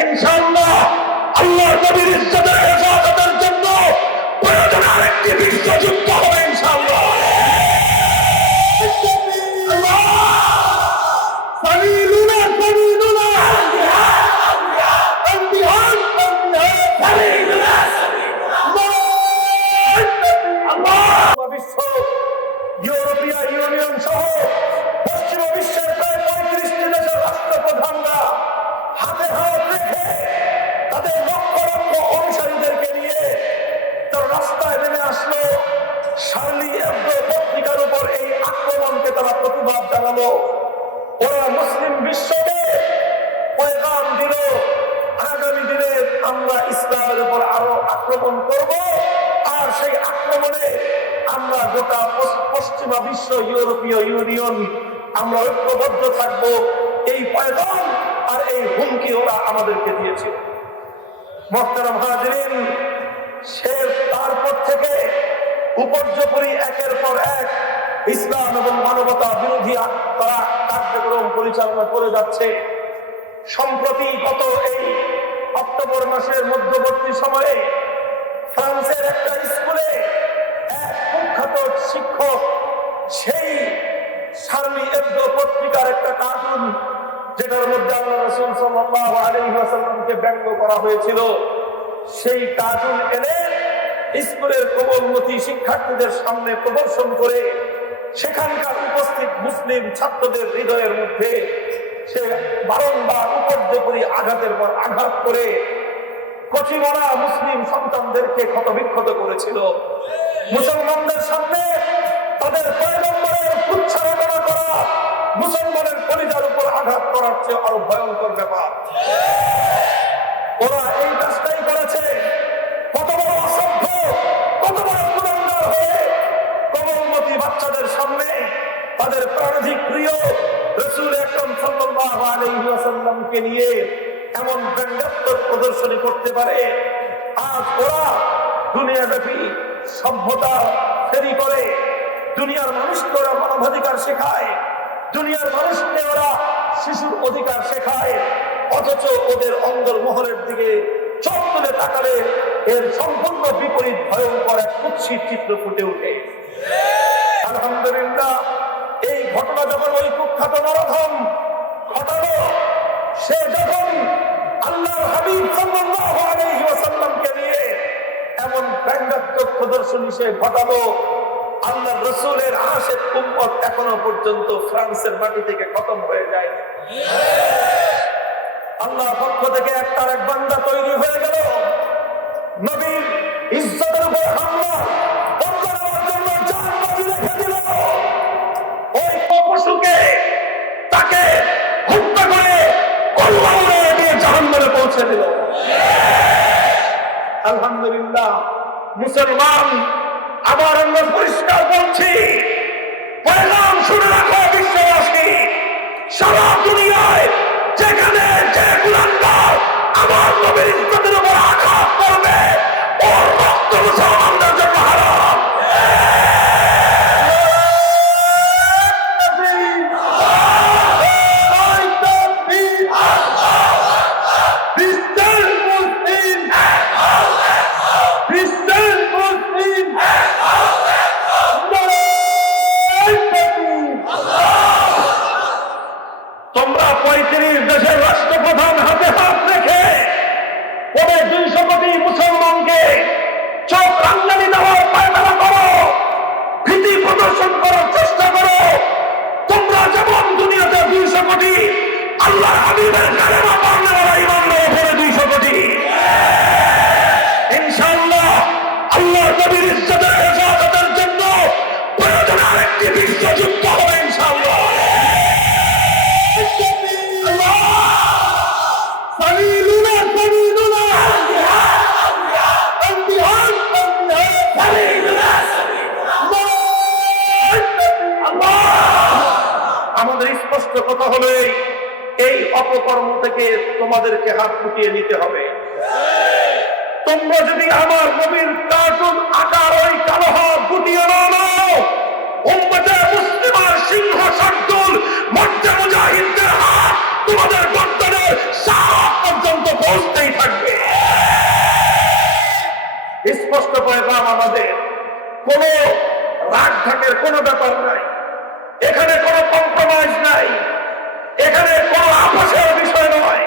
ইনশাআল্লাহ আল্লাহর নবীর ইজ্জতের হেফাজতের জন্য প্রয়োজনে আরেকটি বিশ্বযুদ্ধ হবে ইনশাআল্লাহ। বিশ্ব ইউরোপীয় ইউনিয়ন সহ পশ্চিমা বিশ্বের প্রায় 35টি দেশের রাষ্ট্রপ্রধানরা হাতে হাত রেখে তাদের লক্ষ লক্ষ অনুসারীদেরকে নিয়ে তার রাস্তায় নেমে আসলো। শার্লি এবদো পত্রিকার উপর এই আক্রমণকে তারা প্রতিবাদ জানালো। ওরা মুসলিম বিশ্বকে পয়গাম দিল, আগামী দিনে আমরা ইসলামের উপর আরো আক্রমণ করব, আর সেই আক্রমণে আমরা গোটা পশ্চিমা বিশ্ব ইউরোপীয় ইউনিয়ন আমরা ঐক্যবদ্ধ থাকবো। এই পয়গাম আর এই হুমকি ওরা আমাদেরকে দিয়েছিল। মুহতারাম হাজিরিন, সে তারপর থেকে উপর্যুপরি একের পর এক ইসলাম এবং মানবতা বিরোধী তারা কার্যক্রম পরিচালনা করে যাচ্ছে। সম্প্রতি গত এই অক্টোবর মাসের মধ্যবর্তী সময়ে ফ্রান্সের একটা স্কুলে এক কুখ্যাত শিক্ষক সেই শার্লি এবদো পত্রিকার একটা কার্টুন, যেটার মধ্যে আল্লাহ রাসূল সাল্লাল্লাহু আলাইহি ওয়াসাল্লামকে ব্যঙ্গ করা হয়েছিল, সেই কার্টুন এনে স্কুলের কোমলমতি শিক্ষার্থীদের সামনে প্রদর্শন করে সেখানকার উপস্থিত মুসলিম ছাত্রদের হৃদয়ের মধ্যে সে বারংবার উপর্যুপরি আঘাতের পর আঘাত করে কচিমরা মুসলিম সন্তানদেরকে ক্ষতবিক্ষত করেছিল। মুসলমানদের সামনে তাদের পয়গম্বরের উচ্চারণা করা মুসলমানের কলিজার উপর আঘাত করার চেয়ে আরো ভয়ঙ্কর ব্যাপার। ওরা এই কাজটাই করেছে। কত বড় অসভ্য, কত বড় কুলাঙ্গার হয়ে কোমলমতি বাচ্চাদের সামনে তাদের প্রাণাধিক প্রিয় রাসূল আকরাম সাল্লাল্লাহু আলাইহি ওয়াসাল্লামকে নিয়ে এমন ব্যঙ্গাত্মক প্রদর্শনী করতে পারে। আজ ওরা দুনিয়াব্যাপী সভ্যতা ফেরি করে, দুনিয়ার মানুষকে ওরা মানবাধিকার শেখায়, দুনিয়ার মানুষকে ওরা শিশুর অধিকার শেখায়, অথচ ওদের অন্দরমহলের দিকে চোখ তুলে তাকালে এর সম্পূর্ণ বিপরীত ভয়ঙ্কর এক কুৎসিত চিত্র ফুটে ওঠে। আলহামদুলিল্লাহ, এই ঘটনা যখন ওই কুখ্যাত নরধম ঘটালো, সে যখন আল্লাহর হাবিব সাল্লাল্লাহু আলাইহি ওয়াসাল্লামকে নিয়ে এমন ব্যঙ্গাত্মক প্রদর্শনী সে ঘটালো, আল্লাহর রাসূলের আশিক উম্মত এখনো পর্যন্ত ফ্রান্সের মাটি থেকে খতম হয়ে যায়। আল্লাহর পক্ষ থেকে একটার এক বান্দা তৈরি হয়ে গেল, নবীর ইজ্জতের উপর হামলা করার জন্য জান বাজি রেখে দিল। ওই পশুকে তাকে হত্যা করে কল্লা উড়িয়ে দিয়ে জাহান্নামে পৌঁছে দিল। আলহামদুলিল্লাহ, মুসলমান, আবার আমরা পরিষ্কার বলছি, পয়গাম শুনে রাখো বিশ্ববাসী, সারা দুনিয়ায় যেখানে যে কুলাঙ্গার আমার নবীর ইজ্জতের উপর আঘাত করবে, ওর রক্ত মুসলমানদের জন্য হারাম। তোমরা 35 দেশের রাষ্ট্রপ্রধান হাতে হাত রেখে ওদের 200 কোটি মুসলমানকে চোখ রাঙ্গানি দেওয়ার পায়তারা করো, ভীতি প্রদর্শন করার চেষ্টা করো। তোমরা যেমন দুনিয়াতে 200 কোটি আল্লাহর হাবিবের কালেমা পড়নেওয়ালা ইমানদার উপরে 200 কোটি, ইনশাআল্লাহ আল্লাহর নবীর ইজ্জতের হেফাজতের জন্য প্রয়োজনে আরেকটি বিশ্বযুদ্ধ হবে ইনশাআল্লাহ। আমাদের স্পষ্ট কথা হলো, এই অপকর্ম থেকে তোমাদেরকে হাত গুটিয়ে নিতে হবে। তোমরা যদি আমার নবীর কার্টুন আকার ওই কালো হাত গুটিয়ে নাও, উম্মতে মুসলিমার সিংহ শার্দুল মর্যাদা মুজাহিদদের হাত তোমাদের গর্দনের সারা পর্যন্ত স্পষ্ট পয়গাম আমাদের, কোনো রাগ ঢাকের কোনো ব্যাপার নাই, এখানে কোনো কম্প্রোমাইজ নাই, এখানে কোনো আপোষের বিষয় নয়।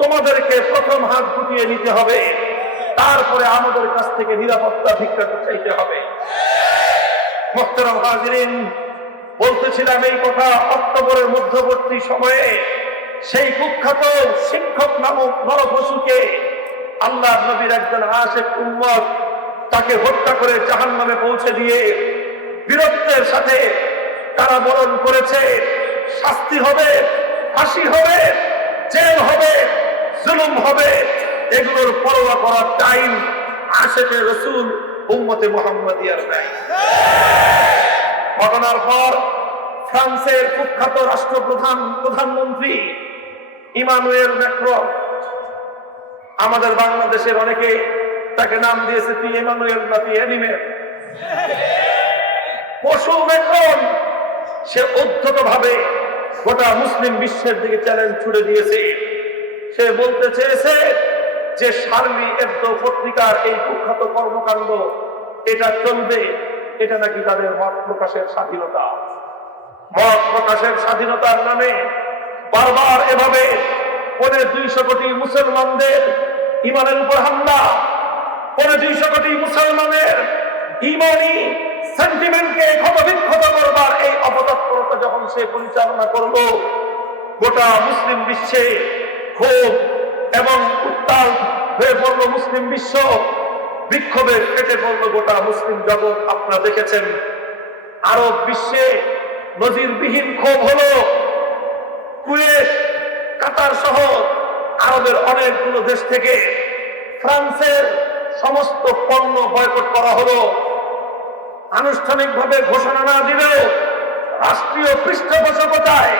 তোমাদেরকে প্রথম হাত গুটিয়ে নিতে হবে, তারপরে আমাদের কাছ থেকে নিরাপত্তা ভিক্ষা চাইতে হবে। মুহতারাম হাজিরিন, বলতেছিলাম এই কথা অক্টোবরের মধ্যবর্তী সময়ে সেই কুখ্যাত শিক্ষক নামক নরপশুকে আল্লাহ নবীর একজন আশিক উম্মত তাকে হত্যা করে জাহান্নামে পৌঁছে দিয়ে বীরত্বের সাথে তারা বরণ করেছে। শাস্তি হবে, ফাঁসি হবে, জেল হবে, জুলুম হবে, এগুলোর পরোয়া করার টাইম আশিকে রাসূল উম্মতে মুহাম্মাদিয়ার নাই। ঘটনার পর ফ্রান্সের কুখ্যাত প্রধানমন্ত্রী ইমানুয়েল ম্যাক্রন, আমাদের বাংলাদেশের অনেকে তাকে নাম দিয়েছে তুই ইমানুয়েল না তুই এনিমেল, পশু ম্যাক্রন, সে উদ্ধত ভাবে গোটা মুসলিম বিশ্বের দিকে চ্যালেঞ্জ ছুড়ে দিয়েছে। সে বলতে চেয়েছে যে শার্লি এবদো পত্রিকার এই কুখ্যাত কর্মকাণ্ড এটা চলবে, এটা নাকি তাদের মত প্রকাশের স্বাধীনতা। মত প্রকাশের স্বাধীনতার নামে বারবার এভাবে 250 কোটি মুসলমানদের ইমানের উপর হামলা, 250 কোটি মুসলমানের ইমানি সেন্টিমেন্টকে ক্ষতবিক্ষত করবার এই অপতৎপরতা যখন সে পরিচালনা করলো, গোটা মুসলিম বিশ্বে ক্ষোভ এবং উত্তাল হয়ে পড়লো মুসলিম বিশ্ব, বিক্ষোভে ফেটে পড়লো গোটা মুসলিম জগৎ। আপনারা দেখেছেন আরব বিশ্বে নজিরবিহীন ক্ষোভ হলো। কুয়েত, কাতার সহ আরবের অনেকগুলো দেশ থেকে ফ্রান্সের সমস্ত পণ্য বয়কট করা হলো। আনুষ্ঠানিকভাবে ঘোষণা না দিলেও রাষ্ট্রীয় পৃষ্ঠপোষকতায়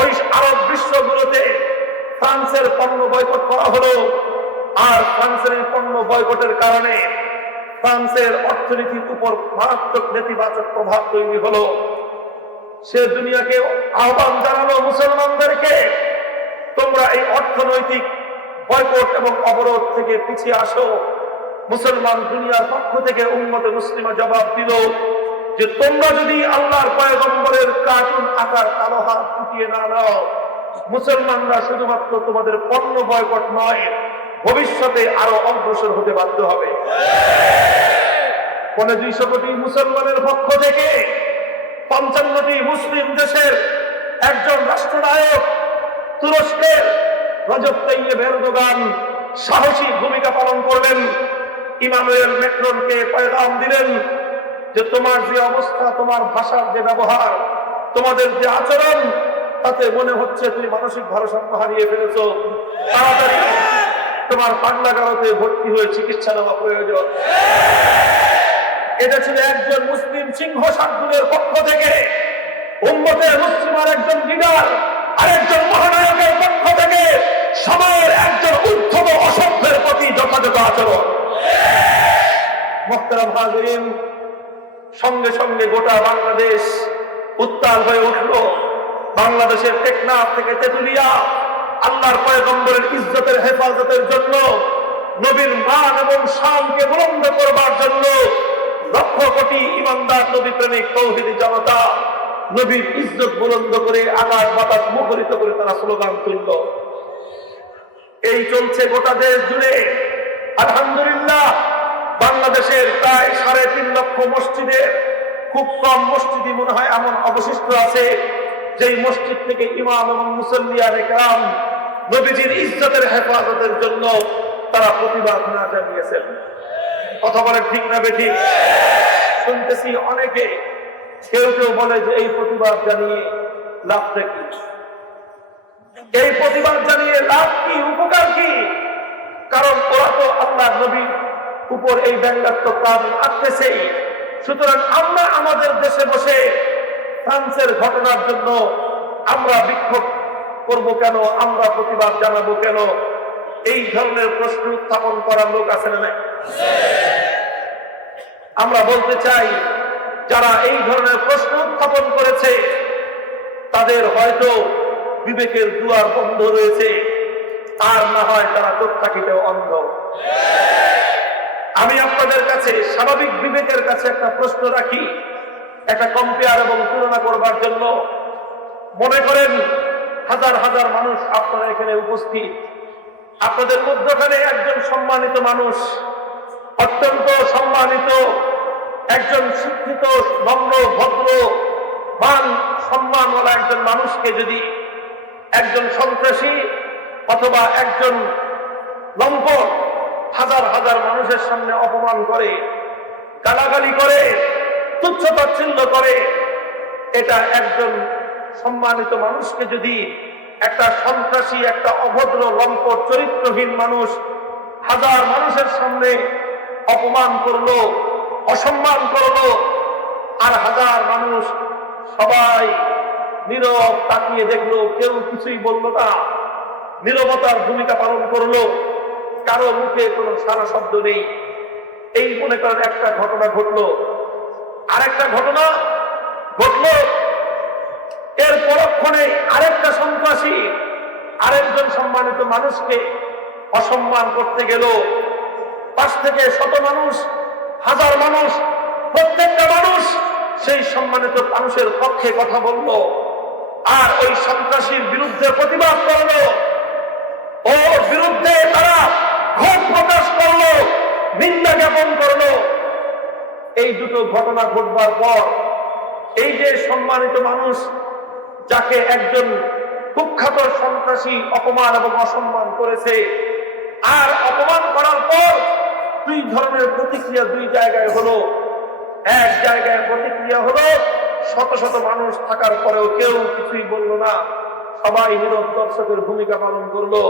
ওই আরব বিশ্বগুলোতে ফ্রান্সের পণ্য বয়কট করা হলো। আর ফ্রান্সের পণ্য বয়কটের কারণে ফ্রান্সের অর্থনীতির উপর মারাত্মক নেতিবাচক প্রভাব তৈরি হলো। সে দুনিয়াকে আহ্বান জানালো মুসলমানদেরকে, তোমরা এই অর্থনৈতিক বয়কট এবং অবরোধ থেকে পিছিয়ে আসো। মুসলমান দুনিয়ার পক্ষ থেকে উম্মতে মুসলিমা জবাব দিল যে তোমরা যদি আল্লাহর পয়গম্বরের কার্টুন আকার কালো হাত গুটিয়ে না নাও, মুসলমানরা শুধুমাত্র তোমাদের পণ্য বয়কট নয়, ভবিষ্যতে আরো অগ্রসর হতে বাধ্য হবে। 250 কোটি মুসলমানের পক্ষ থেকে 55টি মুসলিম দেশের একজন রাষ্ট্রনায়ক তুরস্কের রজব তাইয়েব এরদোগান সাহসী ভূমিকা পালন করলেন। ইমানুয়েল ম্যাক্রনকে পয়গাম দিলেন যে তোমার যে অবস্থা, তোমার ভাষার যে ব্যবহার, তোমাদের যে আচরণ, তাতে মনে হচ্ছে তুমি মানসিক ভারসাম্য হারিয়ে ফেলেছ। তাড়াতাড়ি তোমার পাগলাগারতে ভর্তি হয়ে চিকিৎসা নেওয়া প্রয়োজন। এটা ছিল একজন মুসলিম সিংহ শার্দুলের পক্ষ থেকে, উম্মতে মুসলিমার একজন লিডার, আরেকজন মহানায়কের পক্ষ থেকে সময়ের একজন উদ্ধত অসভ্যের প্রতি যথাযথ আচরণ। মুহতারাম হাজিরিন, সঙ্গে সঙ্গে গোটা বাংলাদেশ উত্তাল হয়ে উঠল। বাংলাদেশের টেকনাফ থেকে তেতুলিয়া আল্লাহর পয়গম্বরের ইজ্জতের হেফাজতের জন্য, নবীর মান এবং শানকে বুলন্দ করবার জন্য লক্ষ কোটি ইমানদার নবী প্রেমিক তৌহিদি জনতা নবীর ইজ্জত বুলন্দ করে আকাশ বাতাস মুখরিত করে তারা স্লোগান তুলল। এই চলছে গোটা দেশ জুড়ে। আলহামদুলিল্লাহ, বাংলাদেশের প্রায় 3.5 লক্ষ মসজিদের খুব কম মসজিদই মনে হয় এমন অবশিষ্ট আছে যেই মসজিদ থেকে ইমাম এবং মুসল্লিয়ানে কেরাম নবীজির ইজ্জতের হেফাজতের জন্য তারা প্রতিবাদ না জানিয়েছেন। কথা বলে ঠিক না বেঠিক? শুনতেছি অনেকে, কেউ কেউ বলে যে এই প্রতিবাদ জানিয়ে লাভটা কি, এই প্রতিবাদ জানিয়ে লাভ কি, উপকার কি? কারণ ওরা তো আল্লাহ নবীর উপর এই ব্যঙ্গাত্মক কাজ আসতেছেই। সুতরাং আমরা আমাদের দেশে বসে ফ্রান্সের ঘটনার জন্য আমরা বিক্ষোভ করব কেন, আমরা প্রতিবাদ জানাবো কেন? এই ধরনের প্রশ্ন উত্থাপন করার লোক আছে না? আমরা বলতে চাই, যারা এই ধরনের প্রশ্ন উত্থাপন করেছে তাদের হয়তো বিবেকের দুয়ার বন্ধ রয়েছে, আর না হয় তারা চোখ থাকিতেও অন্ধ। আমি আপনাদের কাছে স্বাভাবিক বিবেকের কাছে একটা প্রশ্ন রাখি, একটা কম্পেয়ার এবং তুলনা করবার জন্য। মনে করেন হাজার হাজার মানুষ আপনারা এখানে উপস্থিত, আপনাদের মধ্যখানে একজন সম্মানিত মানুষ, অত্যন্ত সম্মানিত একজন শিক্ষিত নম্র ভদ্র মান সম্মানওয়ালা একজন মানুষকে যদি একজন সন্ত্রাসী অথবা একজন লম্পট হাজার হাজার মানুষের সামনে অপমান করে, গালাগালি করে, তুচ্ছ-তাচ্ছিল্য করে, এটা একজন সম্মানিত মানুষকে যদি একটা সন্ত্রাসী, একটা অভদ্র লম্পট চরিত্রহীন মানুষ হাজার মানুষের সামনে অপমান করলো, অসম্মান করলো, আর হাজার মানুষ সবাই নীরব তাকিয়ে দেখলো, কেউ কিছুই বলল না, নীরবতার ভূমিকা পালন করলো, কারো মুখে কোনো সারা শব্দ নেই। এই মনে করেন একটা ঘটনা ঘটলো। আরেকটা ঘটনা ঘটলো, এর পরক্ষণে আরেকটা সন্ত্রাসী আরেকজন সম্মানিত মানুষকে অসম্মান করতে গেল। পাশ থেকে শত মানুষ, হাজার মানুষ, প্রত্যেকটা মানুষ সেই সম্মানিত মানুষের পক্ষে কথা বলল, আর ওই সন্ত্রাসীর বিরুদ্ধে প্রতিবাদ করলো, ওর বিরুদ্ধে তারা ক্ষোভ প্রকাশ করলো, নিন্দা জ্ঞাপন করলো। এই দুটো ঘটনা ঘটবার পর এই যে সম্মানিত মানুষ, যাকে একজন কুখ্যাত সন্ত্রাসী অপমান এবং অসম্মান করেছে, আর অপমান করার পর দুই ধরনের প্রতিক্রিয়া দুই জায়গায় হলো। এক জায়গায় প্রতিক্রিয়া হলো, শত শত মানুষ থাকার পরেও কেউ কিছুই বলল না, সবাই নীরব দর্শকের ভূমিকা পালন করলো।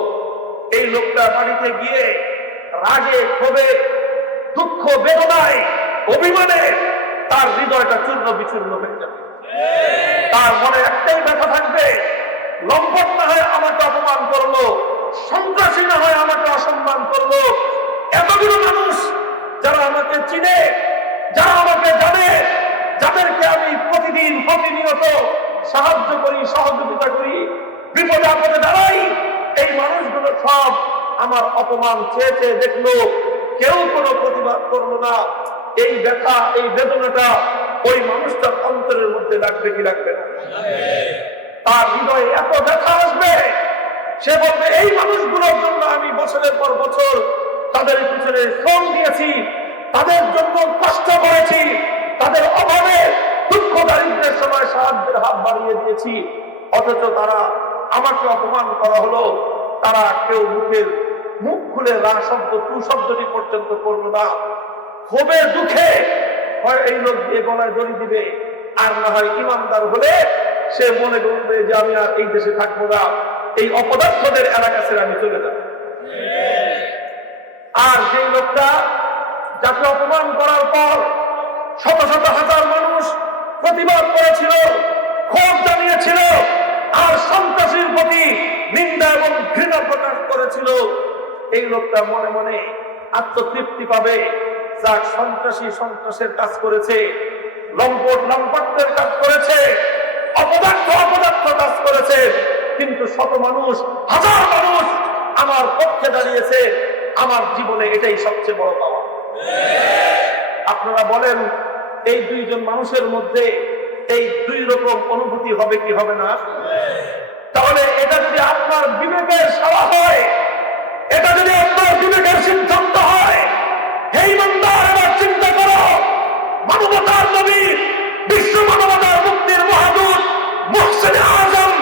এই লোকটা বাড়িতে গিয়ে রাগে, ক্ষোভে, দুঃখ, বেদনায়, অভিমানে তার হৃদয়টা চূর্ণ বিচূর্ণ হয়ে যাবে। তার মনে একটাই ব্যথা থাকবে, লম্পট না হয় আমাকে অপমান করলো, সন্ত্রাসী না হয় আমাকে অসম্মান করলো, এতগুলো মানুষ যারা আমাকে চিনে, যারা আমাকে জানে, যাদেরকে আমি প্রতিদিন প্রতিনিয়ত সাহায্য করি, সহযোগিতা করি, বিপদে আপদে দাঁড়াই, এই মানুষগুলো সব আমার অপমান চেয়ে চেয়ে দেখলো, কেউ কোনো প্রতিবাদ করলো না। এই ব্যথা, এই বেদনাটা ওই মানুষটার অন্তরের মধ্যে লাগবে কি লাগবে না? তার হৃদয়ে এত ব্যথা আসবে, সে বলবে এই মানুষগুলোর জন্য আমি বছরের পর বছর তাদের পিছনে শ্রম দিয়েছি, তাদের জন্য কষ্ট করেছি, তাদের অভাবে দুঃখ দারিদ্রের সময় সাহায্যের হাত বাড়িয়ে দিয়েছি, অথচ তারা আমাকে অপমান করা হলো, তারা কেউ মুখ খুলে রা শব্দ, তু শব্দটি পর্যন্ত করলো না। ক্ষোভে দুঃখে হয় এই লোক দিয়ে গলায় দড়ি দিবে, আর না হয় ইমানদার হলে সে মনে করবে যে আমি আর এই দেশে থাকবো না, এই অপদার্থদের এলাকা ছেড়ে আমি চলে যাব। আর যে লোকটা, যাকে অপমান করার পর শত শত হাজার মানুষ প্রতিবাদ করেছিল, ক্ষোভ জানিয়েছিল, আর সন্ত্রাসীর প্রতি নিন্দা এবং ঘৃণা প্রকাশ করেছিল, এই লোকটা মনে মনে আত্মতৃপ্তি পাবে, যাক সন্ত্রাসী সন্ত্রাসের কাজ করেছে, লম্পট লম্পটের কাজ করেছে, অপদার্থ অপদার্থ কাজ করেছে, কিন্তু শত মানুষ, হাজার মানুষ আমার পক্ষে দাঁড়িয়েছে, আমার জীবনে এটাই সবচেয়ে বড় পাওয়া। আপনারা বলেন এই দুইজন মানুষের মধ্যে এই দুই রকম অনুভূতি হবে কি হবে না? তাহলে এটা যদি আপনার বিবেকের সেবা হয়, এটা যদি আপনার বিবেকের সিদ্ধান্ত হয়, হে ইমানদার, এবার চিন্তা করো, মানবতার নবী, বিশ্ব মানবতার মুক্তির মহাদূত, মুহসিনে আজম,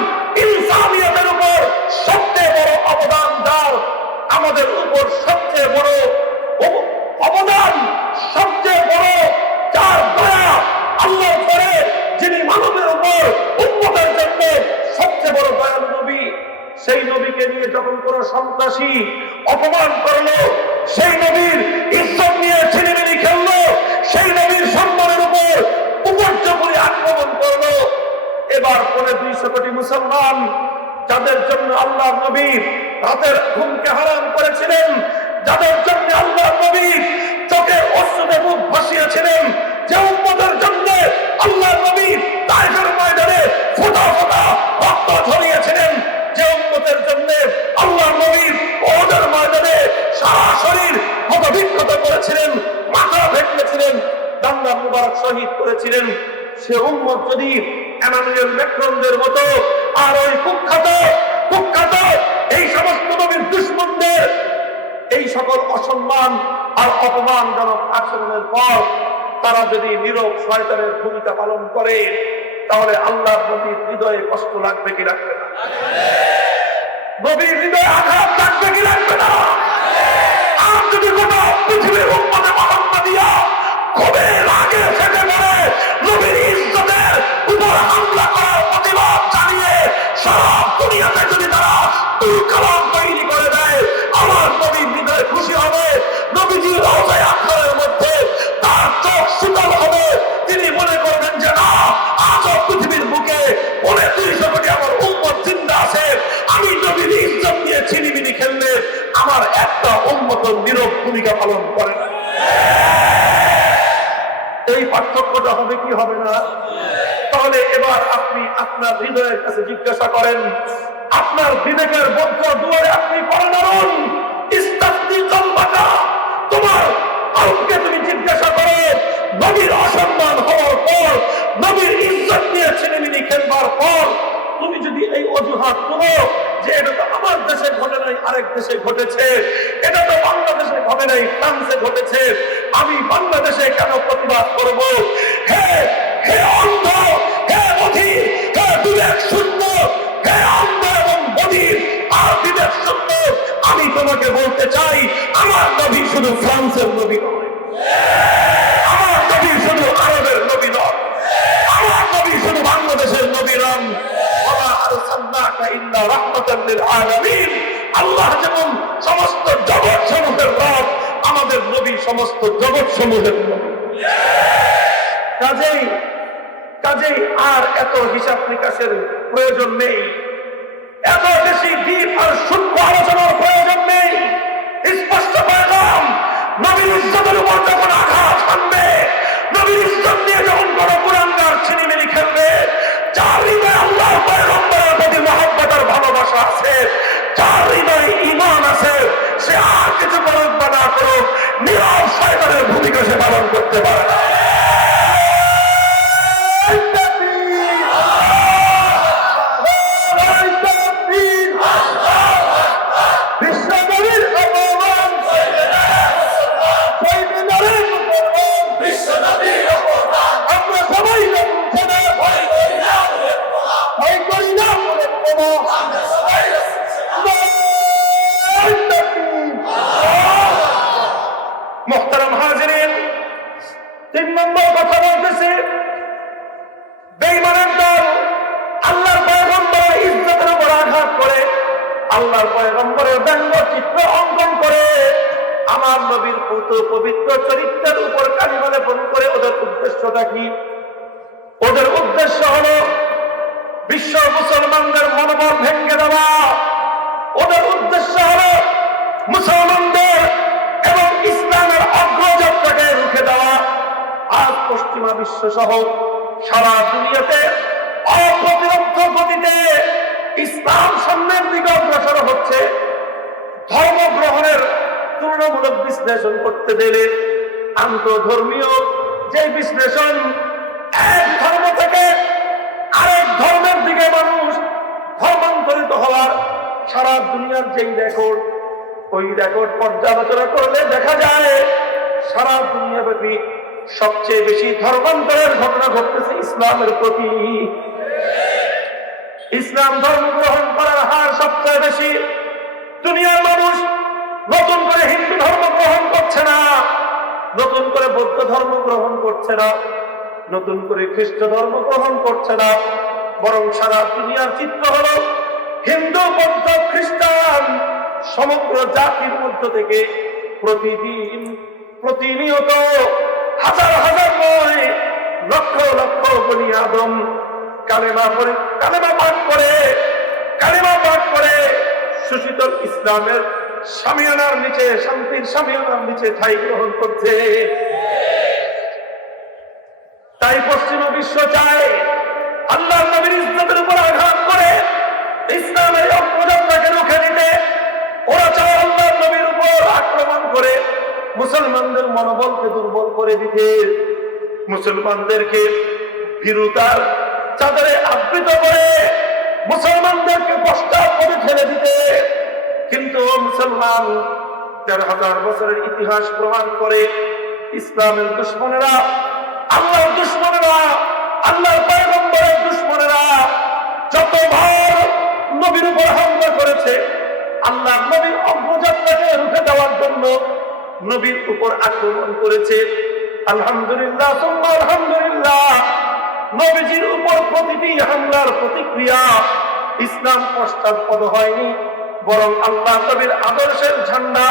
ইনসানিয়তের উপর সবচেয়ে বড় অবদান যার, আমাদের উপর সবচেয়ে বড় অবদান, সবচেয়ে বড় যার দয়া আল্লাহর পরে, যিনি মানবের উপর উম্মতের জন্য সবচেয়ে বড় দয়ালু নবী, সেই নবীকে নিয়ে যখন কোন সন্ত্রাসী অপমান করলো, সেই নবীর ইজ্জত নিয়ে ছিনিমিনি খেললো, সেই নবীর সম্মানের উপর উপর্যপরি আক্রমণ করলো, এবার পরে 200 কোটি মুসলমান, যাদের জন্য আল্লাহ নবী রাতের ঘুমকে হারাম করেছিলেন, যাদের জন্য আল্লাহ নবী চোখের অশ্রুতে মুখ ভাসিয়েছিলেন, যে উম্মতের জন্য আল্লাহ নবী তায়েফের ময়দানে ফোঁটা ফোঁটা রক্ত ঝরিয়েছিলেন, যে উম্মতের জন্য আল্লাহ নবী ওহদের ময়দানে সারা শরীর ক্ষতবিক্ষত করেছিলেন, করেছিলেন, সে উম্মত যদি এমানুয়েল ম্যাক্রনদের মতো আর ওই কুখ্যাত এই সমস্ত নবীর দুশমনদের এই সকল অসম্মান আর অপমানজনক আচরণের পর তারা যদি নীরব শয়তানের ভূমিকা পালন করে, তাহলে আল্লাহ নবীর হৃদয়ে কষ্ট লাগবে কি লাগবে না? নবীর হৃদয়ে আঘাত লাগবে কি লাগবে না? আর যদি গোটা পৃথিবীর উম্মতে মুহাম্মাদিয়া খুবই রাগে ফেটে পড়ে নবীর ইজ্জতের উপর হামলা করার প্রতিবাদ জানিয়ে সব দুনিয়াতে যদি তারা কালাম তৈরি করে দেয়, আমার নবীর হৃদয়ে খুশি হবে। নবীজির রওজায়ে আকবরের মধ্যে তার চোখ শীতল হবে। তিনি মনে করবেন যে না, আজও পৃথিবীর বুকে ২৯ কোটি আমার উম্মত জিন্দা আছে। আমি নবীর ইজ্জত নিয়ে ছিনিমিনি খেললে আমার একটা উম্মত নীরব ভূমিকা পালন করে না। এই পার্থক্যটা হবে কি হবে না? তাহলে এবার আপনি আপনার হৃদয়ের কাছে জিজ্ঞাসা করেন, আপনার বিবেকের বদ্ধ দুয়ারে আপনি পড়ে নাড়ুন, ইস্তাফতি কলবাকা, তোমার আল্লাহকে তুমি জিজ্ঞাসা করো, নবীর অসম্মান হওয়ার পর, নবীর ইজ্জত নিয়ে ছিনিমিনি খেলবার পর তুমি যদি এই অজুহাত করো যে এটা তো আমার দেশে ঘটে নাই, আরেক দেশে ঘটেছে, এটা তো বাংলাদেশে ঘটে নাই, ফ্রান্সে ঘটেছে, আমি বাংলাদেশে কেন প্রতিবাদ করব? হে হে অন্ধ, হে বধির, হে বিবেক শূন্য, হে অন্ধ এবং বধির আর বিবেক শূন্য, আমি তোমাকে বলতে চাই, আমার নবী শুধু ফ্রান্সের নবী নয়, আমার নবী শুধু আরবের নবী নয়, আমার নবী শুধু বাংলাদেশের নবী নন। আল্লাহ যেমন সমস্ত জগৎ সমূহের রব, আমাদের নবী সমস্ত জগৎ সমূহের নবী। কাজেই আর এত হিসাব নিকাশের প্রয়োজন নেই, এত বেশি ডিপ আর সূক্ষ্ম আলোচনার প্রয়োজন নেই। স্পষ্ট পেলাম, নবীর ইজ্জতের উপর যখন আঘাত হানবে, নবীর ইজ্জত নিয়ে যখন বড় কুরাঙ্গার ছিনিমিনি খেলবে, যার হৃদয়ে আল্লাহর পয়গম্বরের প্রতি মহব্বত আর ভালোবাসা আছে, যার হৃদয়ে ঈমান আছে, সে আর কিছু করুক বা না করুক, নীরব শয়তানের ভূমিকা সে পালন করতে পারে না। মুহতারাম হাজিরিন, ৩ নম্বর কথা বলতেছি, বেঈমানের দল আল্লাহর পয়গম্বরের ইজ্জতের উপর আঘাত করে, আল্লাহর পয়গম্বরের ব্যঙ্গচিত্র অঙ্কন করে, আমার নবীর পবিত্র চরিত্রের উপর কালিমা লেপন করে। ওদের উদ্দেশ্যটা কি? ওদের উদ্দেশ্য হলো বিশ্ব মুসলমানদের মনোবল ভেঙে দেওয়া। ওদের উদ্দেশ্য হলো মুসলমানদের এবং ইসলামের অগ্রযাত্রাকে রুখে দেওয়া। আজ পশ্চিমা বিশ্ব সহ সারা দুনিয়াতে অপ্রতিরোধ্য গতিতে ইসলাম সামনের দিকে অগ্রসর হচ্ছে। ধর্ম গ্রহণের তুলনামূলক বিশ্লেষণ করতে গেলে আন্তঃধর্মীয় যে বিশ্লেষণ, এক ধর্ম থেকে আরেক ধর্মের দিকে মানুষ ধর্মান্তরিত হওয়ার সারা দুনিয়ার যেই রেকর্ড, ওই রেকর্ড পর্যালোচনা করলে দেখা যায় সারা দুনিয়াব্যাপী সবচেয়ে বেশি ধর্মান্তরের ঘটনা ঘটতেছে ইসলামের প্রতি। ইসলাম ধর্ম গ্রহণ করার হার সবচেয়ে বেশি। দুনিয়ার মানুষ নতুন করে হিন্দু ধর্ম গ্রহণ করছে না, নতুন করে বৌদ্ধ ধর্ম গ্রহণ করছে না, নতুন করে খ্রিস্ট ধর্ম গ্রহণ করছে না, বরং সারা দুনিয়ার চিত্র হলো হিন্দু, বৌদ্ধ, খ্রিস্টান সমগ্র জাতির মধ্য থেকে প্রতিনিয়ত হাজার হাজার নয়, লক্ষ লক্ষ বনি আদম কালেমা পাঠ করে সুশীতল ইসলামের শামিয়ানার নিচে, শান্তির শামিয়ানার নিচে ঠাঁই গ্রহণ করছে। তাই পশ্চিমা বিশ্ব চায় আল্লাহর নবীর ইজ্জতের উপর আঘাত করে ইসলামের অগ্রযাত্রাকে রুখে দিতে। ওরা চায় আল্লাহর নবীর উপর আক্রমণ করে মুসলমানদের মনোবলকে দুর্বল করে দিতে। মুসলমানদেরকে ভীরুতার চাদরে আবৃত করে মুসলমানদেরকে পশ্চাৎপদে ঠেলে দিতে। কিন্তু মুসলমান ১৩,০০০ বছরের ইতিহাস প্রমাণ করে ইসলামের দুশমনেরা, আল্লাহর দুশমনেরা, আল্লাহর পয়গম্বরের দুশমনেরা যতবার নবীর উপর হামলা করেছে, আল্লাহ নবীর অগ্রযাত্রাকে রুখে দেওয়ার জন্য নবীর উপর আক্রমণ করেছে। আলহামদুলিল্লাহ সুম্মা আলহামদুলিল্লাহ, নবীজির উপর প্রতিটি হামলার প্রতিক্রিয়া ইসলাম পশ্চাৎপদ হয়নি, বরং আল্লাহ নবীর আদর্শের ঝান্ডা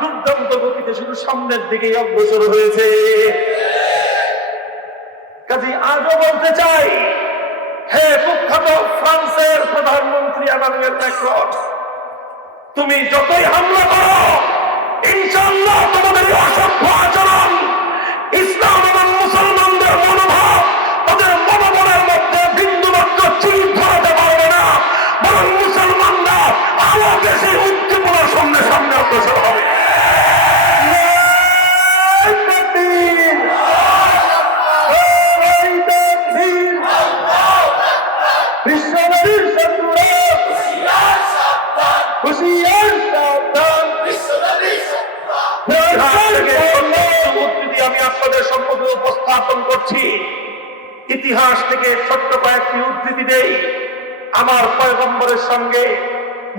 দুর্দান্ত গতিতে শুধু সামনের দিকেই অগ্রসর হয়েছে। কাজে আজও বলতে চাই, হে কুখ্যাত ফ্রান্সের প্রধানমন্ত্রী এমানুয়েল ম্যাক্রন, তুমি যতই হামলা করো, ইনশাআল্লাহ তোমাদের অসভ্য আচরণ ইসলাম এবং মুসলমানদের মনোভাব, তাদের মনোবলের মধ্যে বিন্দুমাত্র চির ধরাতে পারবে না, বরং মুসলমানরা আরো বেশি উদ্দীপনার সামনে সামনে অগ্রসর হবে। বিশ্বনবীর শত্রুরা হুঁশিয়ার সাবধান। আমি আপনাদের সম্মুখে উপস্থাপন করছি, ইতিহাস থেকে ছোট্ট কয়েকটি উদ্ধৃতি দেই। আমার পয়গম্বরের সঙ্গে,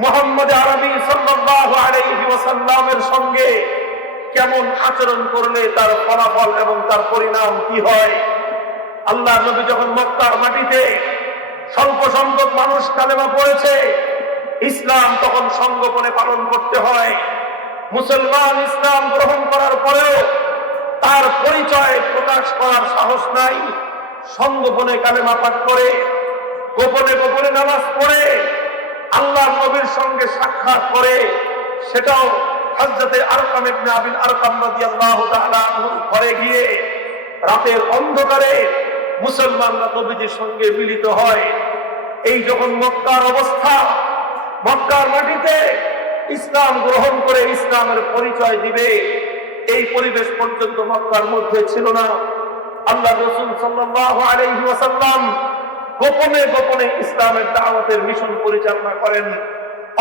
মুহাম্মদ আরবি সাল্লাল্লাহু আলাইহি ওয়াসাল্লামের সঙ্গে কেমন আচরণ করলে তার ফলাফল এবং তার পরিণাম কি হয়। আল্লাহ নবী যখন মক্কার মাটিতে স্বল্প সংখ্যক মানুষ কালেমা পড়েছে, ইসলাম তখন সংগোপনে পালন করতে হয়। মুসলমান ইসলাম গ্রহণ করার পরেও তার পরিচয় প্রকাশ করার সাহস নাই, সংগোপনে কালেমা পাঠ করে, গোপনে গোপনে নামাজ পড়ে, আল্লাহ নবীর সঙ্গে সাক্ষাৎ করে, সেটাও হযরতে আরকাম ইবনে আবিল আরকাম রাদিয়াল্লাহু তাআলা আনহুর ঘরে গিয়ে রাতের অন্ধকারে মুসলমানরা নবীজির সঙ্গে মিলিত হয়। এই যখন মক্কার অবস্থা, মক্কার মাটিতে ইসলাম গ্রহণ করে ইসলামের পরিচয় দিবে, এই পরিবেশ পর্যন্ত মক্কার মধ্যে ছিল না। আল্লাহ রাসূল সাল্লাল্লাহু আলাইহি ওয়াসাল্লাম গোপনে গোপনে ইসলামের দাওয়াতের মিশন পরিচালনা করেন।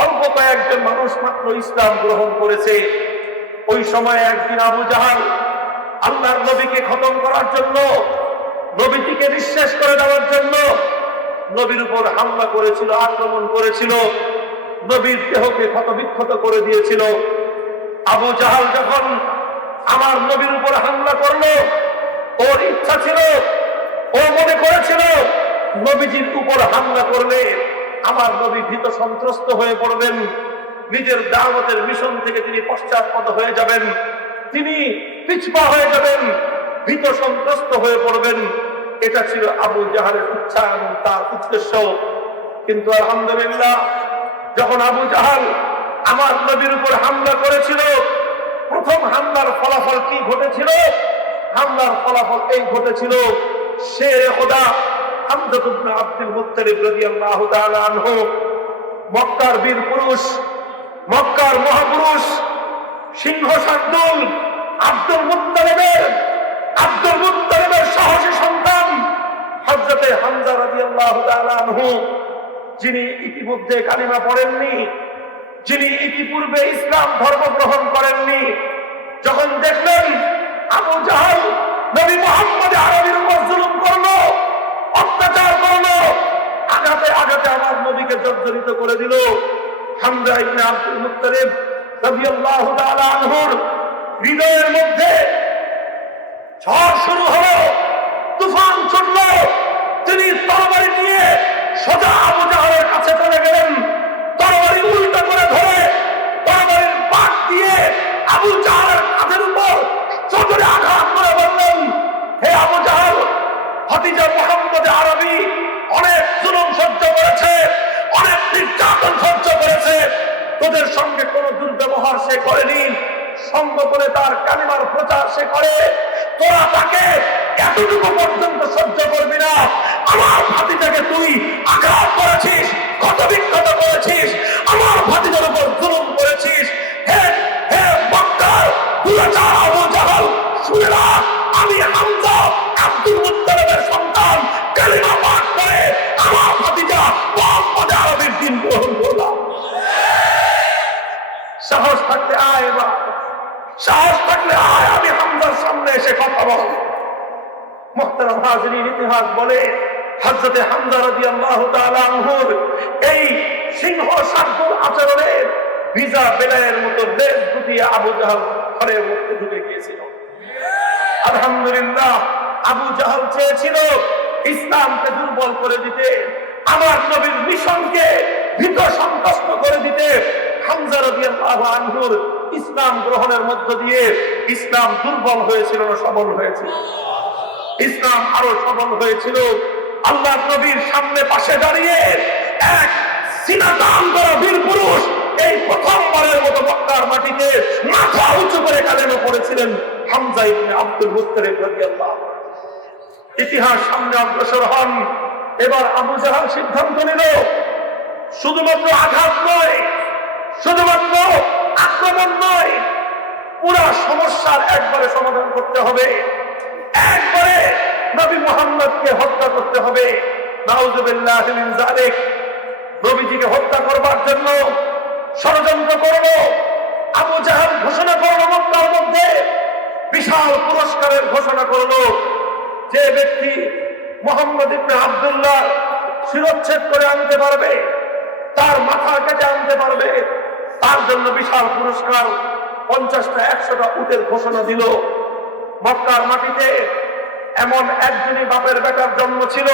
অল্প কয়েকজন মানুষ মাত্র ইসলাম গ্রহণ করেছে। ওই সময় একদিন আবু জাহাল আল্লাহর নবীকে খতম করার জন্য, নবীকে নিঃশেষ করে দেওয়ার জন্য নবীর উপর হামলা করেছিল, আক্রমণ করেছিল, নবীর দেহকে ক্ষতবিক্ষত করে দিয়েছিল। আবু জাহাল যখন আমার নবীর উপর হামলা করলো, ওর ইচ্ছা ছিল, ও মনে করেছিল নবীজির উপর হামলা করলে আমার নবী ভীত সন্ত্রস্ত হয়ে পড়বেন, নিজের দাওয়াতের মিশন থেকে তিনি পশ্চাৎপদ হয়ে যাবেন, তিনি পিছপা হয়ে যাবেন, ভীত সন্ত্রস্ত হয়ে পড়বেন। এটা ছিল আবু জাহালের ইচ্ছা এবং তার উদ্দেশ্য। কিন্তু আলহামদুলিল্লাহ, যখন আবু জাহাল আমার নবীর উপর হামলা করেছিল, প্রথম হামলার ফলাফল কি ঘটেছিল? হামলার ফলাফল এই ঘটেছিল, শেরে খোদা হামজা ইবনে আব্দুল মুত্তালিব রাদিয়াল্লাহু তাআলা আনহু, মক্কার বীর পুরুষ, মক্কার মহাপুরুষ, সিংহ শার্দুল আব্দুল মুত্তালিবের সাহসী সন্তান হযরতে হামজা রাদিয়াল্লাহু তাআলা আনহু, যিনি ইতিমধ্যে কালিমা পড়েননি, যিনি ইতিপূর্বে ইসলাম ধর্ম গ্রহণ করেননি, যখন দেখলেন আবু জাহাল নবী মুহাম্মদ আরবির উপর জুলুম করলো, অত্যাচার করলো, আঘাতে আঘাতে আমার নবীকে জর্জরিত করে দিল, হামজা ইবনে আব্দুল মুত্তালিব রাদিয়াল্লাহু তাআলা আনহুর হৃদয়ের মধ্যে ঝড় শুরু হলো, তুফান ছুটলো। তিনি তরবারি নিয়ে সোজা আবু জাহালের কাছে চলে গেলেন, তরবারি উল্টো করে ধরে তরবারির বাঁক দিয়ে আবু জাহালের কাঁধের উপর চোখে আঘাত করে বললেন, হে আবু জাহাল, খদিজা মুহাম্মদ আরবি অনেক জুলুম সহ্য করেছে, অনেক নির্যাতন সহ্য করেছে, তোদের সঙ্গে কোনো দুর্ব্যবহার সে করেনি, সঙ্গ করে তার কালিমার প্রচার সে করে, তোরা তাকে এতটুকু পর্যন্ত সহ্য করবি না। আমার ভাতিজাকে তুই আঘাত করেছিস, ক্ষতবিক্ষত করেছিস, আমার ভাতিজার উপর জুলুম করেছিস। হে হে মক্কার দুরাচার আবু জাহাল, শুনে না, আমি হামজা সাহস থাকলে আয়, এবার সাহস থাকলে আয়, আমি হামজার সামনে এসে কথা বল। মুহতারাম হাজিরিন, ইতিহাস বলে হযরতে হামজা রাদিয়াল্লাহু তাআলা আনহুর এই সিংহ শাবক আচরণের ভিজা বেলায়ের মতো দেশ গুটিয়ে আবু জাহল ঘরের মধ্যে ঢুকে গিয়েছিল। আলহামদুলিল্লাহ, আবু জাহল চেয়েছিল ইসলামকে দুর্বল করে দিতে, আমার নবীর মিশনকে ভীত সন্ত্রস্ত করে দিতে। হামজা রাদিয়াল্লাহু আনহুর ইসলাম গ্রহণের মধ্য দিয়ে ইসলাম দুর্বল হয়েছিল না সবল হয়েছিল? ইসলাম আরো সবল হয়েছিল। আল্লাহ নবীর সামনে পাশে দাঁড়িয়ে এক সিনাতান করা বীর পুরুষ এই প্রথমবারের মতো মক্কার মাটিতে মাথা উঁচু করে কালেমা পড়েছিলেন হামজা ইবনে আব্দুল মুত্তালিব রাদিয়াল্লাহু আনহু। ইতিহাস সামনে অগ্রসর হন। এবার আবু জাহল সিদ্ধান্ত নিল শুধুমাত্র আঘাত নয়, শুধুমাত্র আক্রমণ নয়, পুরা সমস্যার একবারে সমাধান করতে হবে, একবারে নবী মুহাম্মদকে হত্যা করতে হবে। নাউযুবিল্লাহি মিন যালিক, নবীজিকে হত্যা করবার জন্য ষড়যন্ত্র করব। আবু জাহল ঘোষণা করলো মক্কার মধ্যে বিশাল পুরস্কারের ঘোষণা করলো, যে ব্যক্তি মুহাম্মদ ইবনে আব্দুল্লাহ শিরচ্ছেদ করে আনতে পারবে, তার মাথা কেটে আনতে পারবে, তার জন্য বিশাল পুরস্কার। 50টা 100টা উটের ঘোষণা দিল। মক্কার মাটিতে এমন একজনই বাপের বেটার জন্ম ছিল,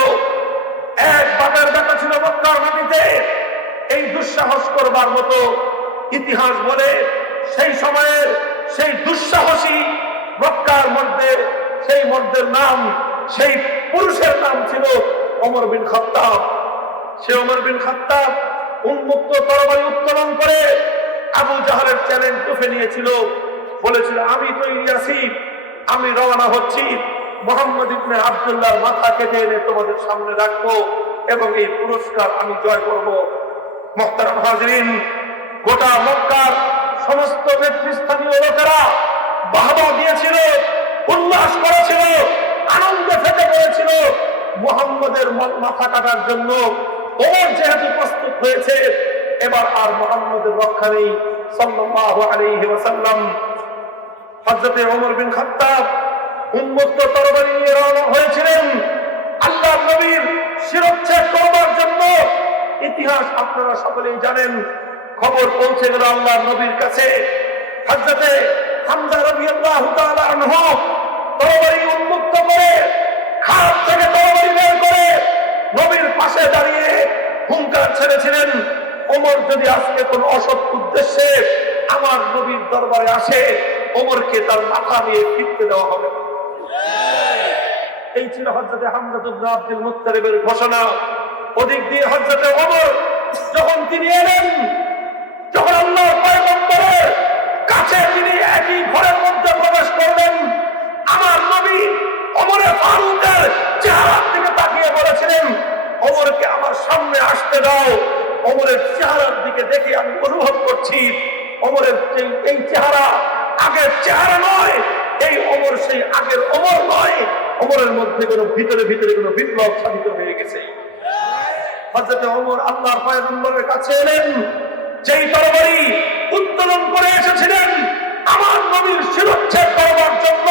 এক বাপের বেটা ছিল মক্কার মাটিতে এই দুঃসাহস করবার মতো। ইতিহাস বলে সেই সময়ের সেই দুঃসাহসী মক্কার মধ্যে সেই মর্দের নাম, সেই পুরুষের নাম ছিল ওমর বিন খাত্তাব। সে ওমর বিন খাত্তাব উন্মুক্ত তরবারি উত্তোলন করে আবু জাহলের চ্যালেঞ্জ টুফে নিয়েছিল, বলেছিল আমি তৈরি আছি, আমি রওনা হচ্ছি, মুহাম্মদ ইবনে আব্দুল্লাহর মাথা কেটে এনে তোমাদের সামনে রাখবো এবং এই পুরস্কার আমি জয় করব। মুহতারাম হাজিরিন, গোটা মক্কার সমস্ত নেতৃস্থানীয় লোকেরা বাহবা দিয়েছিল, উল্লাস করেছিল, আনন্দে ফেটে পড়েছিল মুহাম্মদের মাথা কাটার জন্য। ওমর যেহেতু প্রস্তুত হয়েছে, এবার আর মুহাম্মদের রক্ষা নেই সাল্লাল্লাহু আলাইহি ওয়াসাল্লাম। হযরতে ওমর বিন খাত্তাব উন্মুক্ত তরবারি নিয়ে রওনা হয়েছিলেন আল্লাহর নবীর শিরচ্ছেদ করবার জন্য। ইতিহাস আপনারা সকলেই জানেন। খবর পৌঁছে গেল আল্লাহর নবীর কাছে। হযরতে হামজা রাদিয়াল্লাহু তাআলা আনহু তরবারি উন্মুক্ত করে খাট থেকে তরবারি বের করে নবীর পাশে দাঁড়িয়ে হুঙ্কার ছেড়েছিলেন, ওমর যদি আজকে কোন অসৎ উদ্দেশ্যে আমার নবীর দরবারে আসে, ওমরকে তার মাথা নিয়ে ফিরতে দেওয়া হবে। এই ছিল হযরতে হামজা ইবনে আব্দুল মুত্তালিবের ঘোষণা। ওদিক দিয়ে হযরতে ওমর যখন তিনি এলেন, যখন আল্লাহর পয়গম্বরের কাছে তিনি একই ঘরের মধ্যে প্রবেশ করলেন, আমার নবী ওমরে ফারুকের চেহারার দিকে তাকিয়ে বলেছিলেন, ওমরকে আমার সামনে আসতে দাও। ওমরের চেহারার দিকে দেখে আমি অনুভব করছি ওমরের এই চেহারা আগের চেহারা নয়, এই ওমর সেই আগের ওমর নয়। ওমরের মধ্যে কোনো ভিতরে ভিতরে কোনো বিপ্লব সাধিত হয়ে গেছে। হযরতে ওমর আল্লাহর পয়গম্বরের কাছে এলেন, যেই তরবারি উত্তোলন করে এসেছিলেন আমার নবীর শিরচ্ছেদ করবার জন্য।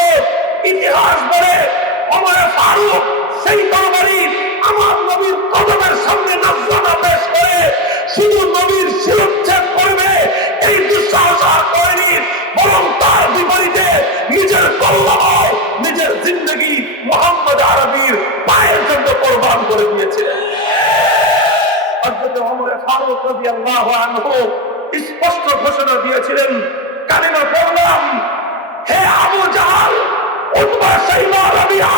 ইতিহাস বলে ওমরে ফারুক সেই তরবারি আমার নবীর কদমের সামনে নজরানা পেশ করে শুধু নবীর শিরচ্ছেদ করবে এই দুঃসাহস করেনি, বরং তার বিপরীতে নিজের কল্যাণ, নিজের জিন্দগি মুহাম্মদ আরবির পায়ের জন্য কোরবান করে দিয়েছে। হযরত ওমর ফারুক রাদিয়াল্লাহু আনহু স্পষ্ট ঘোষণা দিয়েছিলেন, কালিমা পড়লাম, হে আবু জাহল, উতবা, শাইবা, রাবিআ,